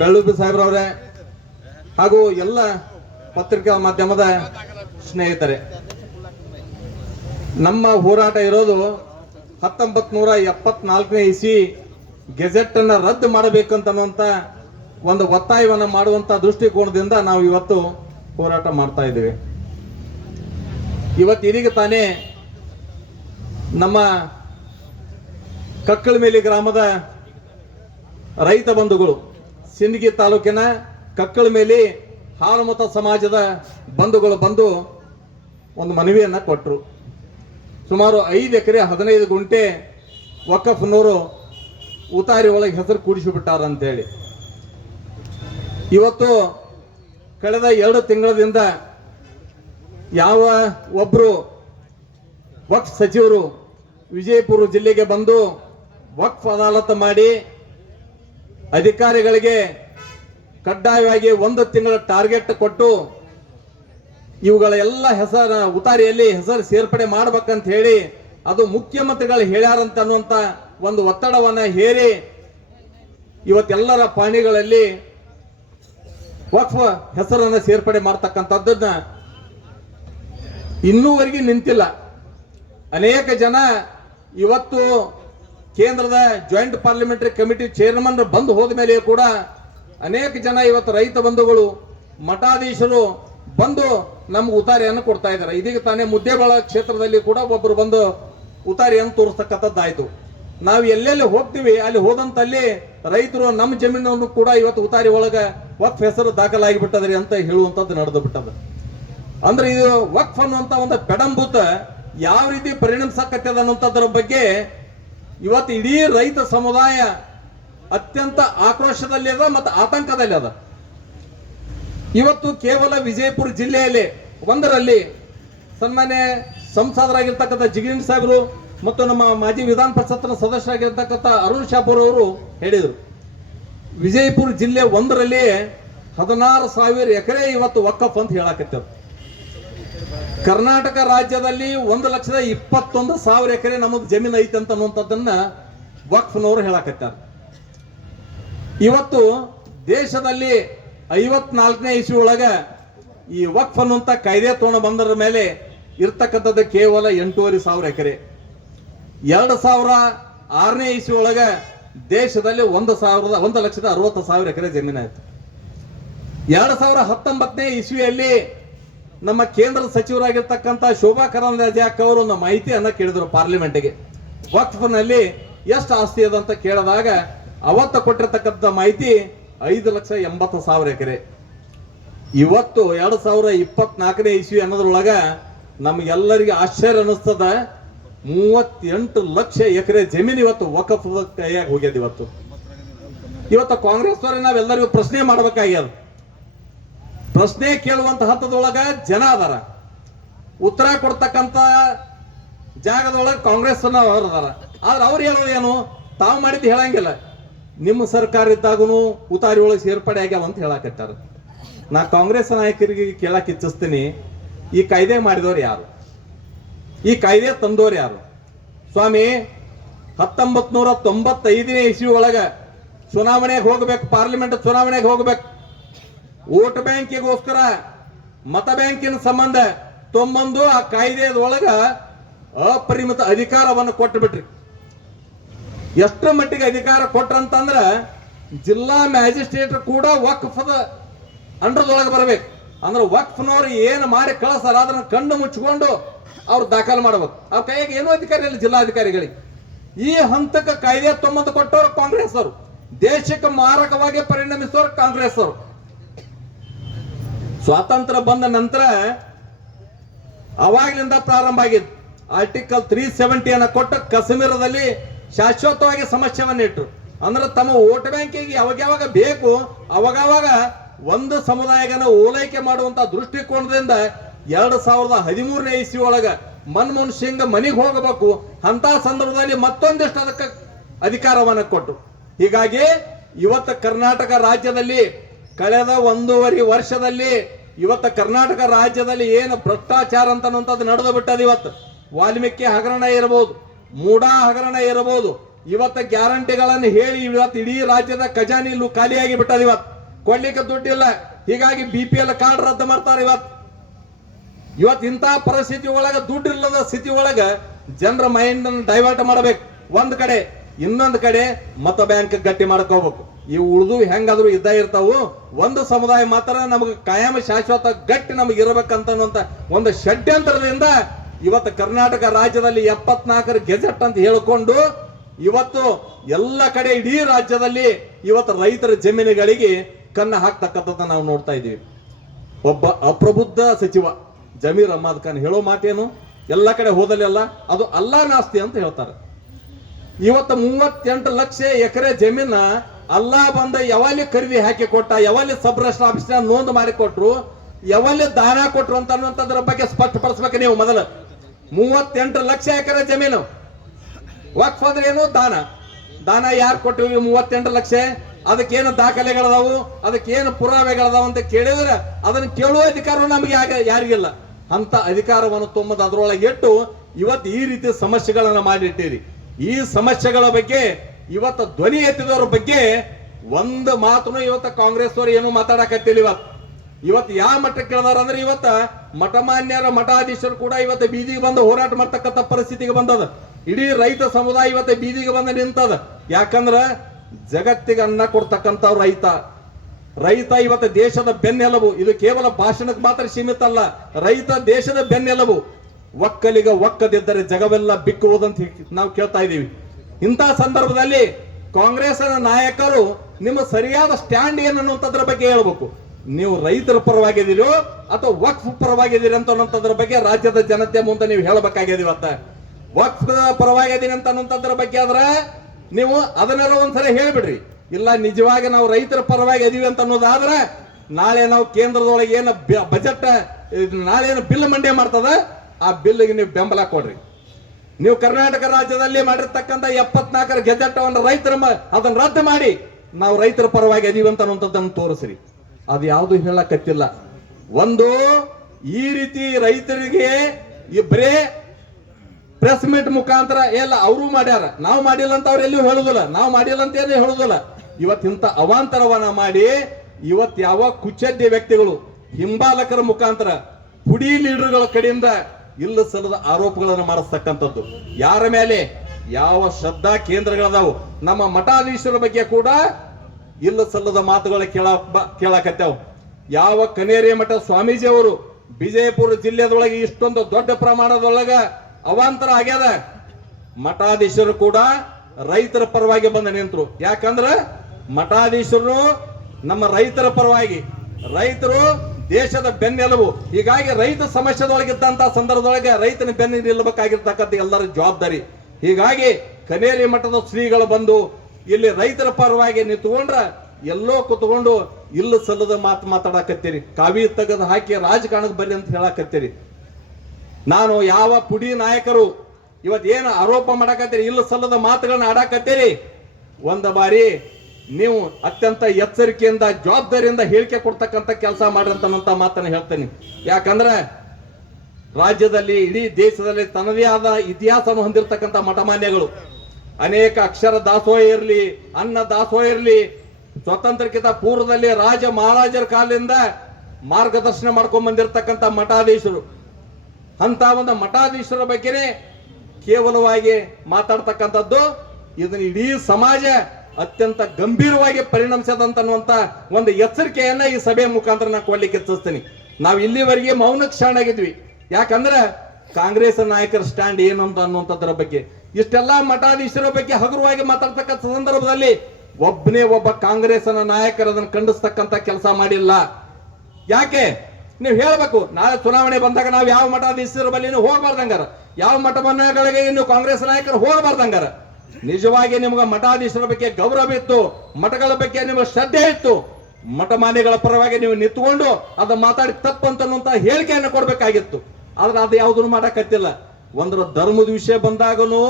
ಬೆಳ್ಳೂಬಿ ಸಾಹೇಬ್ರವರೇ ಹಾಗೂ ಎಲ್ಲ ಪತ್ರಿಕಾ ಮಾಧ್ಯಮದ ಸ್ನೇಹಿತರೆ, ನಮ್ಮ ಹೋರಾಟ ಇರೋದು 1974ನೇ ಇಸ್ವಿ ಗೆಜೆಟ್ ಅನ್ನ ರದ್ದು ಮಾಡಬೇಕಂತ ಒಂದು ಒತ್ತಾಯವನ್ನು ಮಾಡುವಂತ ದೃಷ್ಟಿಕೋನದಿಂದ ನಾವು ಇವತ್ತು ಹೋರಾಟ ಮಾಡ್ತಾ ಇದ್ದೇವೆ. ಇವತ್ತು ಇದೀಗ ತಾನೇ ನಮ್ಮ ಕಕ್ಕಳಮೇಲಿ ಗ್ರಾಮದ ರೈತ ಬಂಧುಗಳು, ಸಿಂದಗಿ ತಾಲೂಕಿನ ಕಕ್ಕಳಮೇಲಿ ಹಾಲಮತ ಸಮಾಜದ ಬಂಧುಗಳು ಬಂದು ಒಂದು ಮನವಿಯನ್ನ ಕೊಟ್ಟರು. ಸುಮಾರು 5 ಎಕರೆ 15 ಗುಂಟೆ ವಕಫ್ನವರು ಉತಾರಿ ಒಳಗೆ ಹೆಸರು ಕೂಡಿಸಿಬಿಟ್ಟಾರ ಅಂತೇಳಿ. ಇವತ್ತು ಕಳೆದ 2 ತಿಂಗಳಿಂದ ಯಾವ ಒಬ್ರು ವಕ್ಫ್ ಸಚಿವರು ವಿಜಯಪುರ ಜಿಲ್ಲೆಗೆ ಬಂದು ವಕ್ಫ್ ಅದಾಲತ್ ಮಾಡಿ ಅಧಿಕಾರಿಗಳಿಗೆ ಕಡ್ಡಾಯವಾಗಿ 1 ತಿಂಗಳ ಟಾರ್ಗೆಟ್ ಕೊಟ್ಟು ಇವುಗಳ ಎಲ್ಲ ಹೆಸರ ಉತಾರಿಯಲ್ಲಿ ಹೆಸರು ಸೇರ್ಪಡೆ ಮಾಡ್ಬೇಕಂತ ಹೇಳಿ ಅದು ಮುಖ್ಯಮಂತ್ರಿಗಳು ಹೇಳ್ಯಾರಂತ ಅನ್ನುವಂತ ಒಂದು ಒತ್ತಡವನ್ನ ಹೇರಿ ಇವತ್ತೆಲ್ಲರ ಪಾಣಿಗಳಲ್ಲಿ ವಕ್ಫ್ ಹೆಸರನ್ನ ಸೇರ್ಪಡೆ ಮಾಡ್ತಕ್ಕಂಥದ್ದನ್ನ ಇನ್ನೂವರೆಗೆ ನಿಂತಿಲ್ಲ. ಅನೇಕ ಜನ ಇವತ್ತು ಕೇಂದ್ರದ ಜಾಯಿಂಟ್ ಪಾರ್ಲಿಮೆಂಟರಿ ಕಮಿಟಿ ಚೇರ್ಮನ್ ಬಂದು ಹೋದ ಮೇಲೆ ಕೂಡ ಅನೇಕ ಜನ ಇವತ್ತು ರೈತ ಬಂಧುಗಳು, ಮಠಾಧೀಶರು ಬಂದು ನಮ್ಗೆ ಉತಾರಿಯನ್ನು ಕೊಡ್ತಾ ಇದ್ದಾರೆ. ಇದೀಗ ತಾನೇ ಮುದ್ದೇಬಾಳ ಕ್ಷೇತ್ರದಲ್ಲಿ ಕೂಡ ಒಬ್ಬರು ಬಂದು ಉತಾರಿಯನ್ನು ತೋರಿಸ್ತಕ್ಕಂಥದ್ದಾಯ್ತು. ನಾವು ಎಲ್ಲೆಲ್ಲಿ ಹೋಗ್ತೀವಿ ಅಲ್ಲಿ ಹೋದಂತಲ್ಲಿ ರೈತರು ನಮ್ಮ ಜಮೀನನ್ನು ಕೂಡ ಇವತ್ತು ಉತಾರಿ ಒಳಗ ವಕ್ಫ್ ಹೆಸರು ದಾಖಲಾಗಿ ಬಿಟ್ಟದ್ರಿ ಅಂತ ಹೇಳುವಂತದ್ದು ನಡೆದು ಬಿಟ್ಟದ. ಅಂದ್ರೆ ಇದು ವಕ್ಫ್ ಅನ್ನುವಂತ ಒಂದು ಪೆಡಂಭೂತ ಯಾವ ರೀತಿ ಪರಿಣಮಿಸಕತ್ತದ ಅನ್ನುವಂಥದ್ರ ಬಗ್ಗೆ ಇವತ್ತು ಇಡೀ ರೈತ ಸಮುದಾಯ ಅತ್ಯಂತ ಆಕ್ರೋಶದಲ್ಲಿ ಅದ ಮತ್ತು ಆತಂಕದಲ್ಲಿ ಅದ. ಇವತ್ತು ಕೇವಲ ವಿಜಯಪುರ ಜಿಲ್ಲೆಯಲ್ಲಿ ಒಂದರಲ್ಲಿ ಸನ್ಮಾನ್ಯ ಸಂಸದರಾಗಿರ್ತಕ್ಕಂಥ ಜಿಗಜಿಣಗಿ ಸಾಹೇಬರು ಮತ್ತು ನಮ್ಮ ಮಾಜಿ ವಿಧಾನ ಪರಿಷತ್ನ ಸದಸ್ಯರಾಗಿರ್ತಕ್ಕಂಥ ಅರುಣ್ ಶಾಪೂರ್ ಅವರು ಹೇಳಿದರು, ವಿಜಯಪುರ ಜಿಲ್ಲೆ ಒಂದರಲ್ಲಿ 16,000 ಎಕರೆ ಇವತ್ತು ವಕ್ಫ್ ಅಂತ ಹೇಳಕತ್ತದ. ಕರ್ನಾಟಕ ರಾಜ್ಯದಲ್ಲಿ 1,21,000 ಎಕರೆ ನಮ್ಮದು ಜಮೀನು ಐತೆ ಅಂತ ಅನ್ನುವಂಥದ್ದನ್ನ ವಕ್ಫ್ನವರು ಹೇಳಕತ್ತಾರ. ಇವತ್ತು ದೇಶದಲ್ಲಿ 54ನೇ ಇಸ್ವಿ ಒಳಗ ಈ ವಕ್ಫ್ ಅನ್ನುವಂತ ಕಾಯ್ದೆ ತಗೊಂಡು ಬಂದರ ಮೇಲೆ ಇರ್ತಕ್ಕಂಥದ್ದು ಕೇವಲ 8,500 ಎಕರೆ. 2006ನೇ ಇಸ್ವಿ ಒಳಗ ದೇಶದಲ್ಲಿ 1,60,000 ಎಕರೆ ಜಮೀನಾಯ್ತು. 2019ನೇ ಇಸ್ವಿಯಲ್ಲಿ ನಮ್ಮ ಕೇಂದ್ರ ಸಚಿವರಾಗಿರ್ತಕ್ಕಂಥ ಶೋಭಾ ಕರಂದ್ಲಾಜೆ ಅವರು ಒಂದು ಮಾಹಿತಿಯನ್ನ ಕೇಳಿದ್ರು ಪಾರ್ಲಿಮೆಂಟ್ಗೆ, ವಕ್ಫ್ನಲ್ಲಿ ಎಷ್ಟು ಆಸ್ತಿ ಅದ ಅಂತ ಕೇಳಿದಾಗ ಅವತ್ತು ಕೊಟ್ಟಿರ್ತಕ್ಕಂಥ ಮಾಹಿತಿ 5,80,000 ಎಕರೆ. ಇವತ್ತು 2024ನೇ ಇಸ್ವಿ ಅನ್ನೋದ್ರೊಳಗ ನಮ್ಗೆಲ್ಲರಿಗೆ ಆಶ್ಚರ್ಯ ಅನಿಸ್ತದ, 38 ಲಕ್ಷ ಎಕರೆ ಜಮೀನು ಇವತ್ತು ವಕಫ್ ಕೈಯಾಗಿ ಹೋಗ್ಯದ. ಇವತ್ತು ಕಾಂಗ್ರೆಸ್ ಅವರೇ ನಾವೆಲ್ಲರಿಗೂ ಪ್ರಶ್ನೆ ಮಾಡ್ಬೇಕಾಗ್ಯದ. ಪ್ರಶ್ನೆ ಕೇಳುವಂತ ಹಂತದೊಳಗ ಜನ ಅದಾರ, ಉತ್ತರ ಕೊಡ್ತಕ್ಕಂತ ಜಾಗದೊಳಗೆ ಕಾಂಗ್ರೆಸ್ ಅದಾರ. ಆದ್ರೆ ಅವ್ರು ಹೇಳೋದು ಏನು, ತಾವು ಮಾಡಿದ್ದು ಹೇಳಂಗಿಲ್ಲ, ನಿಮ್ಮ ಸರ್ಕಾರ ಇದ್ದಾಗೂ ಉತಾರಿ ಒಳಗೆ ಸೇರ್ಪಡೆ ಆಗ್ಯಾವ ಅಂತ ಹೇಳಕತ್ತಾರ. ನಾ ಕಾಂಗ್ರೆಸ್ ನಾಯಕರಿಗೆ ಕೇಳಕ್ ಇಚ್ಛಿಸ್ತೀನಿ, ಈ ಕಾಯ್ದೆ ಮಾಡಿದವ್ರು ಯಾರು, ಈ ಕಾಯ್ದೆ ತಂದವ್ರು ಯಾರು? ಸ್ವಾಮಿ, 1995ನೇ ಇಸ್ವಿ ಒಳಗ ಚುನಾವಣೆಗೆ ಹೋಗ್ಬೇಕು, ಪಾರ್ಲಿಮೆಂಟ್ ಚುನಾವಣೆಗೆ ಹೋಗ್ಬೇಕು, ವೋಟ್ ಬ್ಯಾಂಕಿಗೋಸ್ಕರ ಮತ ಬ್ಯಾಂಕಿನ ಸಂಬಂಧ ತೊಂಬಂದು ಆ ಕಾಯ್ದೆಯೊಳಗ ಅಪರಿಮಿತ ಅಧಿಕಾರವನ್ನು ಕೊಟ್ಟು ಬಿಟ್ರಿ. ಎಷ್ಟರ ಮಟ್ಟಿಗೆ ಅಧಿಕಾರ ಕೊಟ್ರಂತಂದ್ರ ಜಿಲ್ಲಾ ಮ್ಯಾಜಿಸ್ಟ್ರೇಟ್ ಕೂಡ ವಕ್ಫದ ಅಂಡರ್ದೊಳಗೆ ಬರಬೇಕು. ಅಂದ್ರೆ ವಕ್ಫ್ನವ್ರು ಏನು ಮಾಡಿ ಕಳಿಸ್ತಾರ ಅದನ್ನ ಕಣ್ಣು ಮುಚ್ಚಿಕೊಂಡು ಅವ್ರು ದಾಖಲು ಮಾಡ್ಬೇಕು. ಅವ್ರ ಕೈಯಾಗ ಏನೂ ಅಧಿಕಾರಿ ಇಲ್ಲ ಜಿಲ್ಲಾಧಿಕಾರಿಗಳಿಗೆ. ಈ ಹಂತಕ್ಕೆ ಕಾಯ್ದೆ ತೊಂಬತ್ತು ಕೊಟ್ಟವರು ಕಾಂಗ್ರೆಸ್ ಅವರು, ದೇಶಕ್ಕೆ ಮಾರಕವಾಗಿ ಪರಿಣಮಿಸೋರು ಕಾಂಗ್ರೆಸ್ ಅವರು. ಸ್ವಾತಂತ್ರ್ಯ ಬಂದ ನಂತರ ಅವಾಗ್ಲಿಂದ ಪ್ರಾರಂಭ ಆಗಿದ್ದು. ಆರ್ಟಿಕಲ್ 370 ಕೊಟ್ಟು ಕಾಶ್ಮೀರದಲ್ಲಿ ಶಾಶ್ವತವಾಗಿ ಸಮಸ್ಯೆವನ್ನು ಇಟ್ಟರು. ಅಂದ್ರೆ ತಮ್ಮ ವೋಟ್ ಬ್ಯಾಂಕಿಗೆ ಯಾವಾಗ ಬೇಕು ಅವಾಗವಾಗ ಒಂದು ಸಮುದಾಯಗನ ಓಲೈಕೆ ಮಾಡುವಂತ ದೃಷ್ಟಿಕೋನದಿಂದ 2013ನೇ ಇಸ್ವಿ ಒಳಗ ಮನಮೋಹನ್ ಸಿಂಗ್ ಮನೆಗೆ ಹೋಗಬೇಕು ಅಂತ ಸಂದರ್ಭದಲ್ಲಿ ಮತ್ತೊಂದಿಷ್ಟು ಅದಕ್ಕೆ ಅಧಿಕಾರವನ್ನು ಕೊಟ್ಟರು. ಹೀಗಾಗಿ ಇವತ್ತು ಕರ್ನಾಟಕ ರಾಜ್ಯದಲ್ಲಿ ಕಳೆದ 1.5 ವರ್ಷದಲ್ಲಿ ಇವತ್ತು ಕರ್ನಾಟಕ ರಾಜ್ಯದಲ್ಲಿ ಏನು ಭ್ರಷ್ಟಾಚಾರ ಅಂತನ್ನುವಂಥದ್ದು ನಡೆದು ಬಿಟ್ಟದ. ಇವತ್ತು ವಾಲ್ಮೀಕಿ ಹಗರಣ ಇರಬಹುದು, ಮೂಡಾ ಹಗರಣ ಇರಬಹುದು. ಇವತ್ತು ಗ್ಯಾರಂಟಿಗಳನ್ನು ಹೇಳಿ ಇವತ್ತು ಇಡೀ ರಾಜ್ಯದ ಖಜಾನೆ ಖಾಲಿಯಾಗಿ ಬಿಟ್ಟದ. ಇವತ್ತು ಕೊಡ್ಲಿಕ್ಕೆ ದುಡ್ಡಿಲ್ಲ, ಹೀಗಾಗಿ BPL ಕಾರ್ಡ್ ರದ್ದು ಮಾಡ್ತಾರೆ. ಇವತ್ತು ಇಂತಹ ಪರಿಸ್ಥಿತಿ ಒಳಗ ದುಡ್ಡು ಇಲ್ಲದ ಸ್ಥಿತಿ ಒಳಗ ಜನರ ಮೈಂಡ್ ಡೈವರ್ಟ್ ಮಾಡಬೇಕು ಒಂದ್ ಕಡೆ, ಇನ್ನೊಂದು ಕಡೆ ಮತ ಬ್ಯಾಂಕ್ ಗಟ್ಟಿ ಮಾಡ್ಕೋಬೇಕು. ಈ ಉಳಿದು ಹೆಂಗಾದ್ರು ಇದ್ದ ಇರ್ತಾವು. ಒಂದು ಸಮುದಾಯ ಮಾತ್ರ ನಮಗೆ ಕಾಯಂ ಶಾಶ್ವತ ಗಟ್ಟಿ ನಮಗೆ ಇರಬೇಕಂತ ಒಂದು ಷಡ್ಯಂತ್ರದಿಂದ ಇವತ್ತು ಕರ್ನಾಟಕ ರಾಜ್ಯದಲ್ಲಿ 74 ಗೆಜೆಟ್ ಅಂತ ಹೇಳಿಕೊಂಡು ಇವತ್ತು ಎಲ್ಲ ಕಡೆ ಇಡೀ ರಾಜ್ಯದಲ್ಲಿ ಇವತ್ತು ರೈತರ ಜಮೀನುಗಳಿಗೆ ಕನ್ನ ಹಾಕ್ತಕ್ಕಂಥದ್ದು ನಾವು ನೋಡ್ತಾ ಇದ್ದೀವಿ. ಒಬ್ಬ ಅಪ್ರಬುದ್ಧ ಸಚಿವ ಜಮೀರ್ ಅಹ್ಮದ್ ಖಾನ್ ಹೇಳೋ ಮಾತೇನು, ಎಲ್ಲ ಕಡೆ ಹೋದಲ್ಲೆಲ್ಲ ಅದು ಅಲ್ಲಾ ನಾಸ್ತಿ ಅಂತ ಹೇಳ್ತಾರೆ. ಇವತ್ತು 38 ಲಕ್ಷ ಎಕರೆ ಜಮೀನ ಅಲ್ಲಾ ಬಂದ ಯಾವಲ್ಲಿ ಖರೀದಿ ಹಾಕಿ ಕೊಟ್ಟ, ಯಾವಲ್ಲಿ ಸಬ್ ರಿಜಿಸ್ಟರ್ ಆಫೀಸ್ ನೋಂದು ಮಾಡಿ ಕೊಟ್ರು, ಯಾವಲ್ಲಿ ದಾನ ಕೊಟ್ರು ಅಂತ ಅನ್ನುವಂಥದ್ರ ಬಗ್ಗೆ ಸ್ಪಷ್ಟಪಡಿಸ್ಬೇಕು ನೀವು. ಮೊದಲು 38 ಲಕ್ಷ ಎಕರೆ ಜಮೀನು ವಕ್ಫ್ ಅಂದ್ರೆ ಏನು, ದಾನ ಯಾರು ಕೊಟ್ಟಿವಿ 38 ಲಕ್ಷ, ಅದಕ್ಕೇನು ದಾಖಲೆಗಳದಾವು, ಅದಕ್ಕೇನು ಪುರಾವೆಗಳದಾವ ಅಂತ ಕೇಳಿದ್ರೆ ಅದನ್ನ ಕೇಳುವ ಅಧಿಕಾರ ನಮಗೆ ಯಾರಿಗಿಲ್ಲ. ಅಂತ ಅಧಿಕಾರವನ್ನು ತುಂಬದ ಅದರೊಳಗೆ ಇಟ್ಟು ಇವತ್ತು ಈ ರೀತಿ ಸಮಸ್ಯೆಗಳನ್ನ ಮಾಡಿಟ್ಟಿರಿ. ಈ ಸಮಸ್ಯೆಗಳ ಬಗ್ಗೆ ಇವತ್ತು ಧ್ವನಿ ಎತ್ತಿದವರ ಬಗ್ಗೆ ಒಂದು ಮಾತನ್ನು ಇವತ್ತು ಕಾಂಗ್ರೆಸ್ ಅವರು ಏನು ಮಾತಾಡಕತ್ತಿಲ್ಲ. ಇವತ್ತು ಯಾವ ಮಟ್ಟಕ್ಕೆ ಕೇಳಿದಾರ ಅಂದ್ರೆ ಇವತ್ತ ಮಠಮಾನ್ಯರ ಮಠಾಧೀಶರು ಕೂಡ ಇವತ್ತು ಬೀದಿಗೆ ಬಂದು ಹೋರಾಟ ಮಾಡ್ತಕ್ಕಂಥ ಪರಿಸ್ಥಿತಿಗೆ ಬಂದದ. ಇಡೀ ರೈತ ಸಮುದಾಯ ಇವತ್ತು ಬೀದಿಗೆ ಬಂದು ನಿಂತದ. ಯಾಕಂದ್ರ ಜಗತ್ತಿಗೆ ಅನ್ನ ಕೊಡ್ತಕ್ಕಂಥವ್ರು ರೈತ ಇವತ್ತು ದೇಶದ ಬೆನ್ನೆಲುಬು. ಇದು ಕೇವಲ ಭಾಷಣಕ್ಕೆ ಮಾತ್ರ ಸೀಮಿತ ಅಲ್ಲ, ರೈತ ದೇಶದ ಬೆನ್ನೆಲುಬು. ಒಕ್ಕಲಿಗ ಒಕ್ಕದಿದ್ದರೆ ಜಗವೆಲ್ಲ ಬಿಕ್ಕುವುದಂತ ನಾವು ಕೇಳ್ತಾ ಇದ್ದೀವಿ. ಇಂಥ ಸಂದರ್ಭದಲ್ಲಿ ಕಾಂಗ್ರೆಸ್ ನಾಯಕರು ನಿಮ್ಮ ಸರಿಯಾದ ಸ್ಟ್ಯಾಂಡ್ ಏನನ್ನುವಂಥದ್ರ ಬಗ್ಗೆ ಹೇಳ್ಬೇಕು. ನೀವು ರೈತರ ಪರವಾಗಿದ್ದೀರೋ ಅಥವಾ ವಕ್ಫ್ ಪರವಾಗಿದ್ದೀರಿ ಅನ್ನೋಂಥದ್ರ ಬಗ್ಗೆ ರಾಜ್ಯದ ಜನತೆ ಮುಂದೆ ನೀವು ಹೇಳಬೇಕಾಗಿದೆ. ಇವತ್ತ ವಕ್ಫ್ ಪರವಾಗಿದ್ದೀನಿ ಅಂತ ಅನ್ನೋಂಥದ್ರ ಬಗ್ಗೆ ಆದ್ರೆ ನೀವು ಅದನ್ನೆಲ್ಲ ಒಂದ್ಸರಿ ಹೇಳ್ಬಿಡ್ರಿ. ಇಲ್ಲ ನಿಜವಾಗಿ ನಾವು ರೈತರ ಪರವಾಗಿ ಇದೀವಿ ಅಂತ ಅನ್ನೋದಾದ್ರೆ ನಾಳೆ ನಾವು ಕೇಂದ್ರದೊಳಗೆ ಏನು ಬಜೆಟ್ ನಾಳೆ ಏನು ಬಿಲ್ ಮಂಡನೆ ಮಾಡ್ತದ ಆ ಬಿಲ್ಗೆ ನೀವು ಬೆಂಬಲ ಕೊಡ್ರಿ. ನೀವು ಕರ್ನಾಟಕ ರಾಜ್ಯದಲ್ಲಿ ಮಾಡಿರ್ತಕ್ಕಂಥ 74 ಗೆಜೆಟ್ ರೈತರ ಅದನ್ನ ರದ್ದು ಮಾಡಿ ನಾವು ರೈತರ ಪರವಾಗಿ ಇದೀವಿ ಅಂತ ಅನ್ನೋಂಥದ್ದನ್ನು ತೋರಿಸ್ರಿ. ಅದು ಯಾವುದು ಹೇಳಕತ್ತಿಲ್ಲ. ಒಂದು ಈ ರೀತಿ ರೈತರಿಗೆ ಬರೇ ಪ್ರೆಸ್ ಮೀಟ್ ಮುಖಾಂತರ ಎಲ್ಲ ಅವರು ಮಾಡ್ಯಾರ, ನಾವು ಮಾಡಿಲ್ಲ ಅಂತ ಅವ್ರು ಎಲ್ಲಿಯೂ ಹೇಳುದಿಲ್ಲ, ನಾವು ಮಾಡಿಲ್ಲ ಅಂತ ಏನು ಹೇಳುದಿಲ್ಲ. ಇವತ್ತಿಂತ ಅವಾಂತರವನ್ನ ಮಾಡಿ ಇವತ್ತು ಯಾವ ಕುಚದ್ಯ ವ್ಯಕ್ತಿಗಳು ಹಿಂಬಾಲಕರ ಮುಖಾಂತರ ಪುಡಿ ಲೀಡರ್ಗಳ ಕಡೆಯಿಂದ ಇಲ್ಲ ಸಲ್ಲದ ಆರೋಪಗಳನ್ನು ಮಾಡಿಸ್ತಕ್ಕಂಥದ್ದು. ಯಾರ ಮೇಲೆ ಯಾವ ಶ್ರದ್ಧಾ ಕೇಂದ್ರಗಳದಾವು, ನಮ್ಮ ಮಠಾಧೀಶರ ಬಗ್ಗೆ ಕೂಡ ಇಲ್ಲ ಸಲ್ಲದ ಮಾತುಗಳ ಕೇಳಕತ್ತಾವ. ಯಾವ ಕನೇರಿ ಮಠ ಸ್ವಾಮೀಜಿ ಅವರು ವಿಜಯಪುರ ಜಿಲ್ಲೆದೊಳಗೆ ಇಷ್ಟೊಂದು ದೊಡ್ಡ ಪ್ರಮಾಣದೊಳಗ ಅವಾಂತರ ಆಗ್ಯದ, ಮಠಾಧೀಶರು ಕೂಡ ರೈತರ ಪರವಾಗಿ ಬಂದು ನಿಂತರು. ಯಾಕಂದ್ರ ಮಠಾಧೀಶರು ನಮ್ಮ ರೈತರ ಪರವಾಗಿ, ರೈತರು ದೇಶದ ಬೆನ್ನೆಲುಬು. ಹೀಗಾಗಿ ರೈತ ಸಮಸ್ಯೆದೊಳಗಿದ್ದಂತ ಸಂದರ್ಭದೊಳಗೆ ರೈತನ ಬೆನ್ನು ನಿಲ್ಲಬೇಕಾಗಿರ್ತಕ್ಕಂಥ ಎಲ್ಲರ ಜವಾಬ್ದಾರಿ. ಹೀಗಾಗಿ ಕನೇರಿ ಮಠದ ಶ್ರೀಗಳು ಬಂದು ಇಲ್ಲಿ ರೈತರ ಪರವಾಗಿ ನಿಂತುಕೊಂಡ್ರ ಎಲ್ಲೋ ಕುತ್ಕೊಂಡು ಇಲ್ಲ ಸಲ್ಲದ ಮಾತಾಡಕತ್ತೀರಿ, ಕಾವಿ ತೆಗೆದು ಹಾಕಿ ರಾಜಕಾರಣಕ್ಕೆ ಬರ್ರಿ ಅಂತ ಹೇಳಕತ್ತೀರಿ. ನಾನು ಯಾವ ಪುಡಿ ನಾಯಕರು ಇವತ್ತೇನು ಆರೋಪ ಮಾಡಕತ್ತೀರಿ, ಇಲ್ಲ ಸಲ್ಲದ ಮಾತುಗಳನ್ನ ಆಡಕತ್ತೀರಿ, ಒಂದು ಬಾರಿ ನೀವು ಅತ್ಯಂತ ಎಚ್ಚರಿಕೆಯಿಂದ ಜವಾಬ್ದಾರಿಯಿಂದ ಹೇಳಿಕೆ ಕೊಡ್ತಕ್ಕಂಥ ಕೆಲಸ ಮಾಡ್ರಂತ ಮಾತನ್ನ ಹೇಳ್ತೇನೆ. ಯಾಕಂದ್ರೆ ರಾಜ್ಯದಲ್ಲಿ ಇಡೀ ದೇಶದಲ್ಲಿ ತನ್ನದೇ ಆದ ಇತಿಹಾಸವನ್ನು ಹೊಂದಿರತಕ್ಕಂಥ ಮಠಮಾನ್ಯಗಳು ಅನೇಕ ಅಕ್ಷರ ದಾಸೋಹ ಇರಲಿ, ಅನ್ನ ದಾಸೋಹ ಇರಲಿ, ಸ್ವಾತಂತ್ರ್ಯಕ್ಕಿಂತ ಪೂರ್ವದಲ್ಲಿ ರಾಜ ಮಹಾರಾಜರ ಕಾಲದಿಂದ ಮಾರ್ಗದರ್ಶನ ಮಾಡ್ಕೊಂಡ್ ಬಂದಿರತಕ್ಕಂಥ ಮಠಾಧೀಶರು. ಅಂತ ಒಂದು ಮಠಾಧೀಶರ ಬಗ್ಗೆನೇ ಕೇವಲವಾಗಿ ಮಾತಾಡ್ತಕ್ಕಂಥದ್ದು ಇದನ್ನ ಇಡೀ ಸಮಾಜ ಅತ್ಯಂತ ಗಂಭೀರವಾಗಿ ಪರಿಣಮಿಸದಂತ ಒಂದು ಎಚ್ಚರಿಕೆಯನ್ನ ಈ ಸಭೆಯ ಮುಖಾಂತರ ನಾನು ಕೊಡ್ಲಿಕ್ಕೆ ಇಚ್ಛಿಸ್ತೀನಿ. ನಾವು ಇಲ್ಲಿವರೆಗೆ ಮೌನಕ್ಕೆ ಶರಣಾಗಿದ್ವಿ. ಯಾಕಂದ್ರೆ ಕಾಂಗ್ರೆಸ್ ನಾಯಕರ ಸ್ಟ್ಯಾಂಡ್ ಏನಂತ ಅನ್ನುವಂಥದ್ರ ಬಗ್ಗೆ, ಇಷ್ಟೆಲ್ಲ ಮಠಾಧೀಶರ ಬಗ್ಗೆ ಹಗುರವಾಗಿ ಮಾತಾಡ್ತಕ್ಕಂಥ ಸಂದರ್ಭದಲ್ಲಿ ಒಬ್ಬನೇ ಒಬ್ಬ ಕಾಂಗ್ರೆಸ್ನ ನಾಯಕರು ಅದನ್ನು ಖಂಡಿಸ್ತಕ್ಕಂಥ ಕೆಲಸ ಮಾಡಿಲ್ಲ. ಯಾಕೆ ನೀವು ಹೇಳ್ಬೇಕು, ನಾಳೆ ಚುನಾವಣೆ ಬಂದಾಗ ನಾವು ಯಾವ ಮಠಾಧೀಶರ ಬಳಿ ಹೋಗಬಾರ್ದಂಗಾರ, ಯಾವ ಮಠ ಮನೆಗಳಿಗೆ ನೀವು ಕಾಂಗ್ರೆಸ್ ನಾಯಕರು ಹೋಗಬಾರ್ದಂಗಾರ. ನಿಜವಾಗಿ ನಿಮ್ಗೆ ಮಠಾಧೀಶರ ಬಗ್ಗೆ ಗೌರವ ಇತ್ತು, ಮಠಗಳ ಬಗ್ಗೆ ನಿಮಗೆ ಶ್ರದ್ಧೆ ಇತ್ತು, ಮಠ ಮಾನ್ಯಗಳ ಪರವಾಗಿ ನೀವು ನಿಂತ್ಕೊಂಡು ಅದ ಮಾತಾಡಿ ತಪ್ಪಂತ ಹೇಳಿಕೆಯನ್ನು ಕೊಡ್ಬೇಕಾಗಿತ್ತು. ಆದ್ರೆ ಅದು ಯಾವುದನ್ನು ಮಾಡಕತ್ತಿಲ್ಲ. ಒಂದರ ಧರ್ಮದ ವಿಷಯ ಬಂದಾಗನು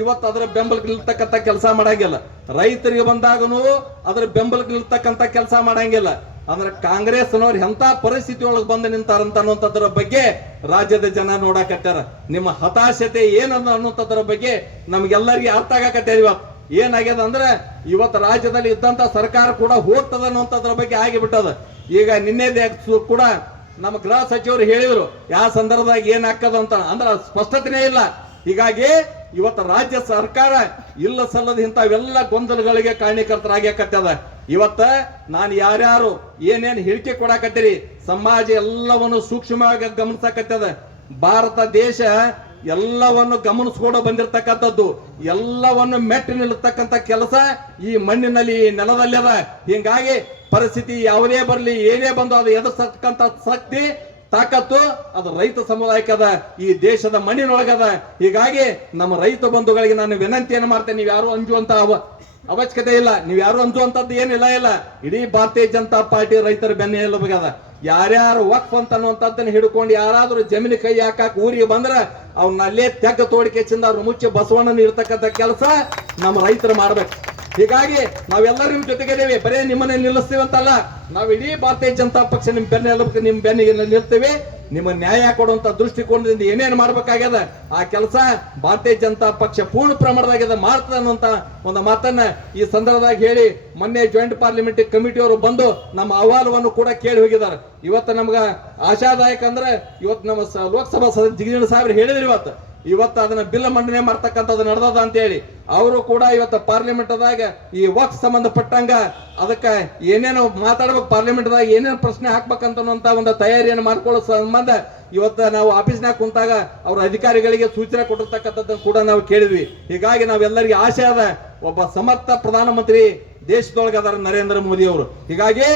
ಇವತ್ತು ಅದರ ಬೆಂಬಲಕ್ಕೆ ನಿಲ್ತಕ್ಕಂಥ ಕೆಲಸ ಮಾಡಂಗಿಲ್ಲ, ರೈತರಿಗೆ ಬಂದಾಗನು ಅದರ ಬೆಂಬಲಕ್ಕೆ ನಿಲ್ತಕ್ಕಂಥ ಕೆಲಸ ಮಾಡಂಗಿಲ್ಲ. ಅಂದ್ರೆ ಕಾಂಗ್ರೆಸ್ನವ್ರು ಎಂತ ಪರಿಸ್ಥಿತಿ ಒಳಗೆ ಬಂದು ನಿಂತಾರಂತ ಅನ್ನುವಂಥದ್ರ ಬಗ್ಗೆ ರಾಜ್ಯದ ಜನ ನೋಡಕತ್ತಾರ. ನಿಮ್ಮ ಹತಾಶತೆ ಏನನ್ನ ಅನ್ನುವಂಥದ್ರ ಬಗ್ಗೆ ನಮ್ಗೆಲ್ಲರಿಗೆ ಅರ್ಥ ಆಗಕತ್ತಾರ. ಇವತ್ತು ಏನಾಗ್ಯದ ಅಂದ್ರೆ ಇವತ್ತು ರಾಜ್ಯದಲ್ಲಿ ಇದ್ದಂತ ಸರ್ಕಾರ ಕೂಡ ಹೋಗ್ತದ ಅನ್ನುವಂಥದ್ರ ಬಗ್ಗೆ ಆಗಿಬಿಟ್ಟದ. ಈಗ ನಿನ್ನೆ ಕೂಡ ನಮ್ಮ ಗೃಹ ಸಚಿವರು ಹೇಳಿದ್ರು ಯಾವ ಸಂದರ್ಭದಾಗ ಏನಾಗ್ತದ ಅಂತ, ಅಂದ್ರೆ ಸ್ಪಷ್ಟತೆನೇ ಇಲ್ಲ. ಹೀಗಾಗಿ ಇವತ್ತು ರಾಜ್ಯ ಸರ್ಕಾರ ಇಲ್ಲ ಸಲ್ಲದ ಇಂಥವೆಲ್ಲ ಗೊಂದಲಗಳಿಗೆ ಕಾರಣೀಕರ್ತರಾಗ್ಯಾಕತ್ತದ. ಇವತ್ತ ನಾನು ಯಾರ್ಯಾರು ಏನೇನು ಹೇಳಿಕೆ ಕೊಡಾಕತ್ತೀರಿ, ಸಮಾಜ ಎಲ್ಲವನ್ನು ಸೂಕ್ಷ್ಮವಾಗಿ ಗಮನಿಸಕತ್ತದ. ಭಾರತ ದೇಶ ಎಲ್ಲವನ್ನು ಗಮನಿಸ್ಕೊಂಡು ಬಂದಿರತಕ್ಕಂಥದ್ದು, ಎಲ್ಲವನ್ನು ಮೆಟ್ಟಿ ನಿಲ್ಲತಕ್ಕಂಥ ಕೆಲಸ ಈ ಮಣ್ಣಿನಲ್ಲಿ ಈ ನೆಲದಲ್ಲಿ ಅದ. ಹಿಂಗಾಗಿ ಪರಿಸ್ಥಿತಿ ಯಾವುದೇ ಬರಲಿ ಏನೇ ಬಂದು ಅದು ಎದುರಿಸತಕ್ಕಂಥ ಶಕ್ತಿ ತಾಕತ್ತು ಅದು ರೈತ ಸಮುದಾಯಕ್ಕದ, ಈ ದೇಶದ ಮಣ್ಣಿನೊಳಗದ. ಹೀಗಾಗಿ ನಮ್ಮ ರೈತ ಬಂಧುಗಳಿಗೆ ನಾನು ವಿನಂತಿಯನ್ನು ಮಾಡ್ತೇನೆ, ನೀವು ಯಾರು ಅಂಜುವಂತ ಅವಶ್ಯಕತೆ ಇಲ್ಲ, ನೀವು ಯಾರು ಅಂಜುವಂತದ್ದು ಏನಿಲ್ಲ. ಇಡೀ ಭಾರತೀಯ ಜನತಾ ಪಾರ್ಟಿ ರೈತರ ಬೆನ್ನ ಎಲುಬಾಗದ. ಯಾರ್ಯಾರು ವಕ್ಫ್ ಅಂತ ಅನ್ನುವಂಥದ್ದನ್ನ ಹಿಡ್ಕೊಂಡು ಯಾರಾದ್ರೂ ಜಮೀನು ಕೈ ಹಾಕಾಕ ಊರಿಗೆ ಬಂದ್ರ ಅವ್ನ ಅಲ್ಲೇ ತೆಗ್ಗ ತೋಡಿಕೆ ಚಿಂದ ಅವ್ರ ಮುಚ್ಚಿ ಬಸವಣ್ಣನ ಇರ್ತಕ್ಕಂಥ ಕೆಲಸ ನಮ್ಮ ರೈತರು ಮಾಡ್ಬೇಕು. ಹೀಗಾಗಿ ನಾವೆಲ್ಲರೂ ನಿಮ್ ಜೊತೆಗಿದ್ದೇವೆ, ಬರೇ ನಿಮ್ಮನ್ನ ನಿಲ್ಲಿಸ್ತೀವಿ ಅಂತಲ್ಲ, ನಾವು ಇಡೀ ಭಾರತೀಯ ಜನತಾ ಪಕ್ಷ ನಿಮ್ ನಿಮ್ಮ ಬೆನ್ನಿಗೆ ನಿಲ್ತೇವೆ. ನಿಮ್ಮ ನ್ಯಾಯ ಕೊಡುವಂತ ದೃಷ್ಟಿಕೋನದಿಂದ ಏನೇನು ಮಾಡ್ಬೇಕಾಗ್ಯದ ಆ ಕೆಲಸ ಭಾರತೀಯ ಜನತಾ ಪಕ್ಷ ಪೂರ್ಣ ಪ್ರಮಾಣದಾಗ್ಯದ ಮಾಡ್ತದ ಅನ್ನುವಂತ ಒಂದು ಮಾತನ್ನ ಈ ಸಂದರ್ಭದಾಗ ಹೇಳಿ, ಮೊನ್ನೆ ಜಾಯಿಂಟ್ ಪಾರ್ಲಿಮೆಂಟರಿ ಕಮಿಟಿಯವರು ಬಂದು ನಮ್ಮ ಅಹವಾಲುವನ್ನು ಕೂಡ ಕೇಳಿ ಹೋಗಿದ್ದಾರೆ. ಇವತ್ತು ನಮ್ಗ ಆಶಾದಾಯಕ ಅಂದ್ರೆ ಇವತ್ತು ನಮ್ಮ ಲೋಕಸಭಾ ಸದಸ್ಯ ಜಿಗಜಿಣ ಸಾಹೇಬ್ರು ಹೇಳಿದ್ರು ಇವತ್ತು ಅದನ್ನ ಬಿಲ್ ಮಂಡನೆ ಮಾಡ್ತಕ್ಕಂಥದ್ದು ನಡೆದದ ಅಂತ ಹೇಳಿ. ಅವರು ಕೂಡ ಇವತ್ತು ಪಾರ್ಲಿಮೆಂಟ್ದಾಗ ಈ ವಕ್ಫ್ ಸಂಬಂಧಪಟ್ಟಂಗ ಅದಕ್ಕೆ ಏನೇನು ಮಾತಾಡ್ಬೇಕು, ಪಾರ್ಲಿಮೆಂಟ್ದಾಗ ಏನೇನು ಪ್ರಶ್ನೆ ಹಾಕ್ಬೇಕಂತ ಒಂದು ತಯಾರಿಯನ್ನು ಮಾಡ್ಕೊಳ್ಳೋ ಸಂಬಂಧ ಇವತ್ತು ನಾವು ಆಫೀಸ್ನಾಗ ಕುಂತಾಗ ಅವ್ರ ಅಧಿಕಾರಿಗಳಿಗೆ ಸೂಚನೆ ಕೊಟ್ಟಿರ್ತಕ್ಕಂಥದ್ದನ್ನು ಕೂಡ ನಾವು ಕೇಳಿದ್ವಿ. ಹೀಗಾಗಿ ನಾವೆಲ್ಲರಿಗೆ ಆಶೆ ಅದ, ಒಬ್ಬ ಸಮರ್ಥ ಪ್ರಧಾನಮಂತ್ರಿ ದೇಶದೊಳಗೆ ಅದರ ನರೇಂದ್ರ ಮೋದಿ ಅವರು. ಹೀಗಾಗಿ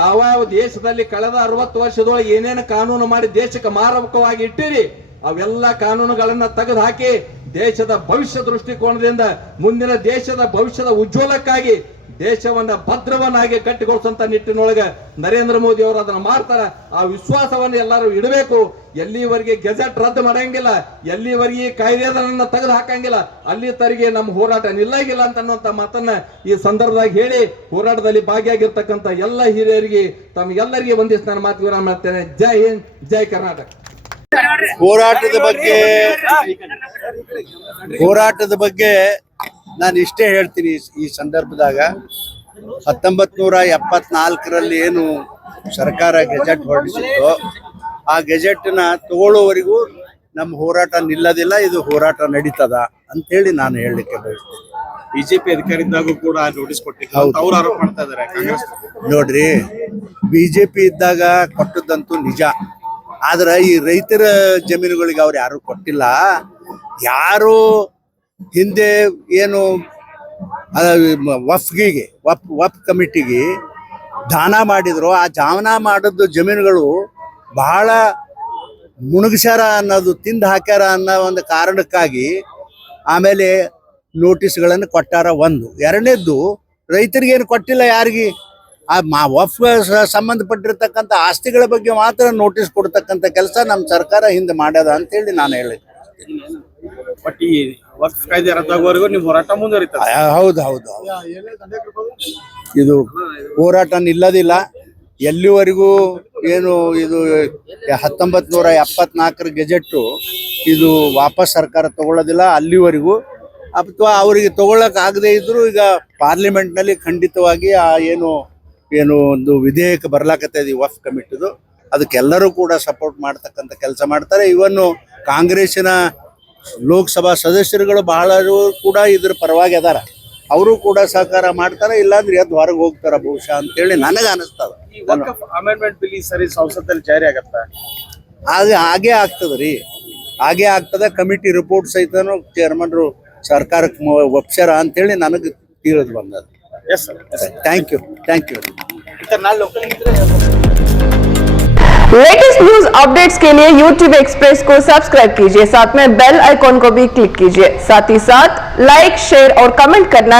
ಯಾವ ದೇಶದಲ್ಲಿ ಕಳೆದ 60 ವರ್ಷದೊಳಗೆ ಏನೇನು ಕಾನೂನು ಮಾಡಿ ದೇಶಕ್ಕೆ ಮಾರಕವಾಗಿ ಇಟ್ಟಿರಿ ಅವೆಲ್ಲ ಕಾನೂನುಗಳನ್ನ ತೆಗೆದು ಹಾಕಿ ದೇಶದ ಭವಿಷ್ಯ ದೃಷ್ಟಿಕೋನದಿಂದ ಮುಂದಿನ ದೇಶದ ಭವಿಷ್ಯದ ಉಜ್ವಲಕ್ಕಾಗಿ ದೇಶವನ್ನ ಭದ್ರವನ್ನಾಗಿ ಕಟ್ಟಿಕೊಳಿಸುವಂತ ನಿಟ್ಟಿನೊಳಗೆ ನರೇಂದ್ರ ಮೋದಿ ಅವರು ಅದನ್ನ ಮಾಡ್ತಾರ. ಆ ವಿಶ್ವಾಸವನ್ನು ಎಲ್ಲರೂ ಇಡಬೇಕು. ಎಲ್ಲಿವರೆಗೆ ಗೆಜೆಟ್ ರದ್ದು ಮಾಡಂಗಿಲ್ಲ, ಎಲ್ಲಿವರೆಗೆ ಕಾಯ್ದೆಗಳನ್ನ ತೆಗೆದು ಹಾಕಂಗಿಲ್ಲ, ಅಲ್ಲಿ ತರಿಗೆ ನಮ್ಮ ಹೋರಾಟ ನಿಲ್ಲಾಗಿಲ್ಲ ಅಂತ ಅನ್ನುವಂತ ಮಾತನ್ನ ಈ ಸಂದರ್ಭದಾಗ ಹೇಳಿ, ಹೋರಾಟದಲ್ಲಿ ಭಾಗಿಯಾಗಿರ್ತಕ್ಕಂಥ ಎಲ್ಲ ಹಿರಿಯರಿಗೆ ತಮಗೆಲ್ಲರಿಗೆ ಒಂದಿಷ್ಟು ನಾನು ಮಾತು ವಿರಾಮ ಮಾಡ್ತೇನೆ. ಜೈ ಹಿಂದ್, ಜೈ ಕರ್ನಾಟಕ. ಹೋರಾಟದ ಬಗ್ಗೆ ನಾನು ಇಷ್ಟೇ ಹೇಳ್ತೀನಿ. ಈ ಸಂದರ್ಭದಾಗ 1974ರಲ್ಲಿ ಏನು ಸರ್ಕಾರ ಗೆಜೆಟ್ ಹೊರಡಿಸಿತ್ತು, ಆ ಗೆಜೆಟ್ನ ತಗೊಳ್ಳೋವರೆಗೂ ನಮ್ಮ ಹೋರಾಟ ನಿಲ್ಲದಿಲ್ಲ, ಇದು ಹೋರಾಟ ನಡೀತದ ಅಂತೇಳಿ ನಾನು ಹೇಳಲಿಕ್ಕೆ ಬಯಸ್ತೇನೆ. ಬಿಜೆಪಿ ಅಧಿಕಾರ ಇದ್ದಾಗೂ ಕೂಡ ನೋಟಿಸ್ ಕೊಟ್ಟಿದ್ದು ಅವ್ರು ಆರೋಪ ಮಾಡ್ತಾ ಇದ್ದಾರೆ ಕಾಂಗ್ರೆಸ್. ನೋಡ್ರಿ, ಬಿಜೆಪಿ ಇದ್ದಾಗ ಕೊಟ್ಟದ್ದಂತೂ ನಿಜ, ಆದ್ರೆ ಈ ರೈತರ ಜಮೀನುಗಳಿಗೆ ಅವ್ರು ಯಾರು ಕೊಟ್ಟಿಲ್ಲ. ಯಾರು ಹಿಂದೆ ಏನು ವಫ್ ಕಮಿಟಿಗೆ ದಾನ ಮಾಡಿದ್ರು, ಆ ದಾನ ಮಾಡಿದ್ದು ಜಮೀನುಗಳು ಬಹಳ ಮುಣುಗ್ಸ್ಯಾರ ಅನ್ನೋದು, ತಿಂದು ಹಾಕ್ಯಾರ ಅನ್ನೋ ಒಂದು ಕಾರಣಕ್ಕಾಗಿ ಆಮೇಲೆ ನೋಟಿಸ್ಗಳನ್ನು ಕೊಟ್ಟಾರ. ಒಂದು. ಎರಡನೇದ್ದು, ರೈತರಿಗೇನು ಕೊಟ್ಟಿಲ್ಲ, ಯಾರಿಗೆ ಆ ವಫ್ ಸಂಬಂಧಪಟ್ಟಿರ್ತಕ್ಕಂಥ ಆಸ್ತಿಗಳ ಬಗ್ಗೆ ಮಾತ್ರ ನೋಟಿಸ್ ಕೊಡ್ತಕ್ಕಂಥ ಕೆಲಸ ನಮ್ಮ ಸರ್ಕಾರ ಹಿಂದೆ ಮಾಡ್ಯದ ಅಂತೇಳಿ ನಾನು ಹೇಳಿ. ಬಟ್ ಈ ವಕ್ಫ್ ಕಾಯ್ದೆ ರದ್ದಾಗುವವರೆಗೂ ನಿಮ್ಮ ಹೋರಾಟ ಮುಂದುವರಿತದೆ. ಹೌದು, ಇದು ಹೋರಾಟ ನಿಲ್ಲದಿಲ್ಲ. ಎಲ್ಲಿವರೆಗೂ ಏನು ಇದು 1974ರ ಗೆಜೆಟ್ಟು ಇದು ವಾಪಸ್ ಸರ್ಕಾರ ತಗೊಳ್ಳೋದಿಲ್ಲ, ಅಲ್ಲಿವರೆಗೂ. ಅಥವಾ ಅವರಿಗೆ ತಗೊಳ್ಳಕ್ ಆಗದೆ ಇದ್ರು ಈಗ ಪಾರ್ಲಿಮೆಂಟ್ನಲ್ಲಿ ಖಂಡಿತವಾಗಿ ಆ ಏನು ಒಂದು ವಿಧೇಯಕ ಬರ್ಲಾಕತ್ತದ ಈ ವಫ್ ಕಮಿಟಿದು, ಅದಕ್ಕೆಲ್ಲರೂ ಕೂಡ ಸಪೋರ್ಟ್ ಮಾಡ್ತಕ್ಕಂಥ ಕೆಲಸ ಮಾಡ್ತಾರೆ. ಇವನ್ನು ಕಾಂಗ್ರೆಸ್ಸಿನ ಲೋಕಸಭಾ ಸದಸ್ಯರುಗಳು ಬಹಳರು ಕೂಡ ಇದ್ರ ಪರವಾಗಿ ಅದಾರ, ಅವರು ಕೂಡ ಸಹಕಾರ ಮಾಡ್ತಾರೆ. ಇಲ್ಲಾಂದ್ರೆ ಎದ್ದು ಹೊರಗೆ ಹೋಗ್ತಾರ ಬಹುಶಃ ಅಂತೇಳಿ ನನಗೆ ಅನಿಸ್ತದ. ವಕ್ಫ್ ಅಮೆಂಡ್ಮೆಂಟ್ ಬಿಲ್ ಈ ಸರಿ ಸಂಸತ್ತಲ್ಲಿ ಜಾರಿ ಆಗತ್ತಾ? ಅದು ಹಾಗೆ ಆಗ್ತದ್ರಿ, ಹಾಗೆ ಆಗ್ತದ. ಕಮಿಟಿ ರಿಪೋರ್ಟ್ ಸಹಿತನು ಚೇರ್ಮನ್ರು ಸರ್ಕಾರಕ್ಕೆ ಒಪ್ಸ್ಯಾರ ಅಂತೇಳಿ ನನಗೆ ತಿಳಿದು ಬಂದದ. Yes sir. Thank you. ನಾಳೆ ಲೋಕಲ್ लेटेस्ट न्यूज अपडेट्स के लिए YouTube एक्सप्रेस को सब्सक्राइब कीजिए, साथ में बेल आइकॉन को भी क्लिक कीजिए, साथ ही साथ लाइक, शेयर और कमेंट करना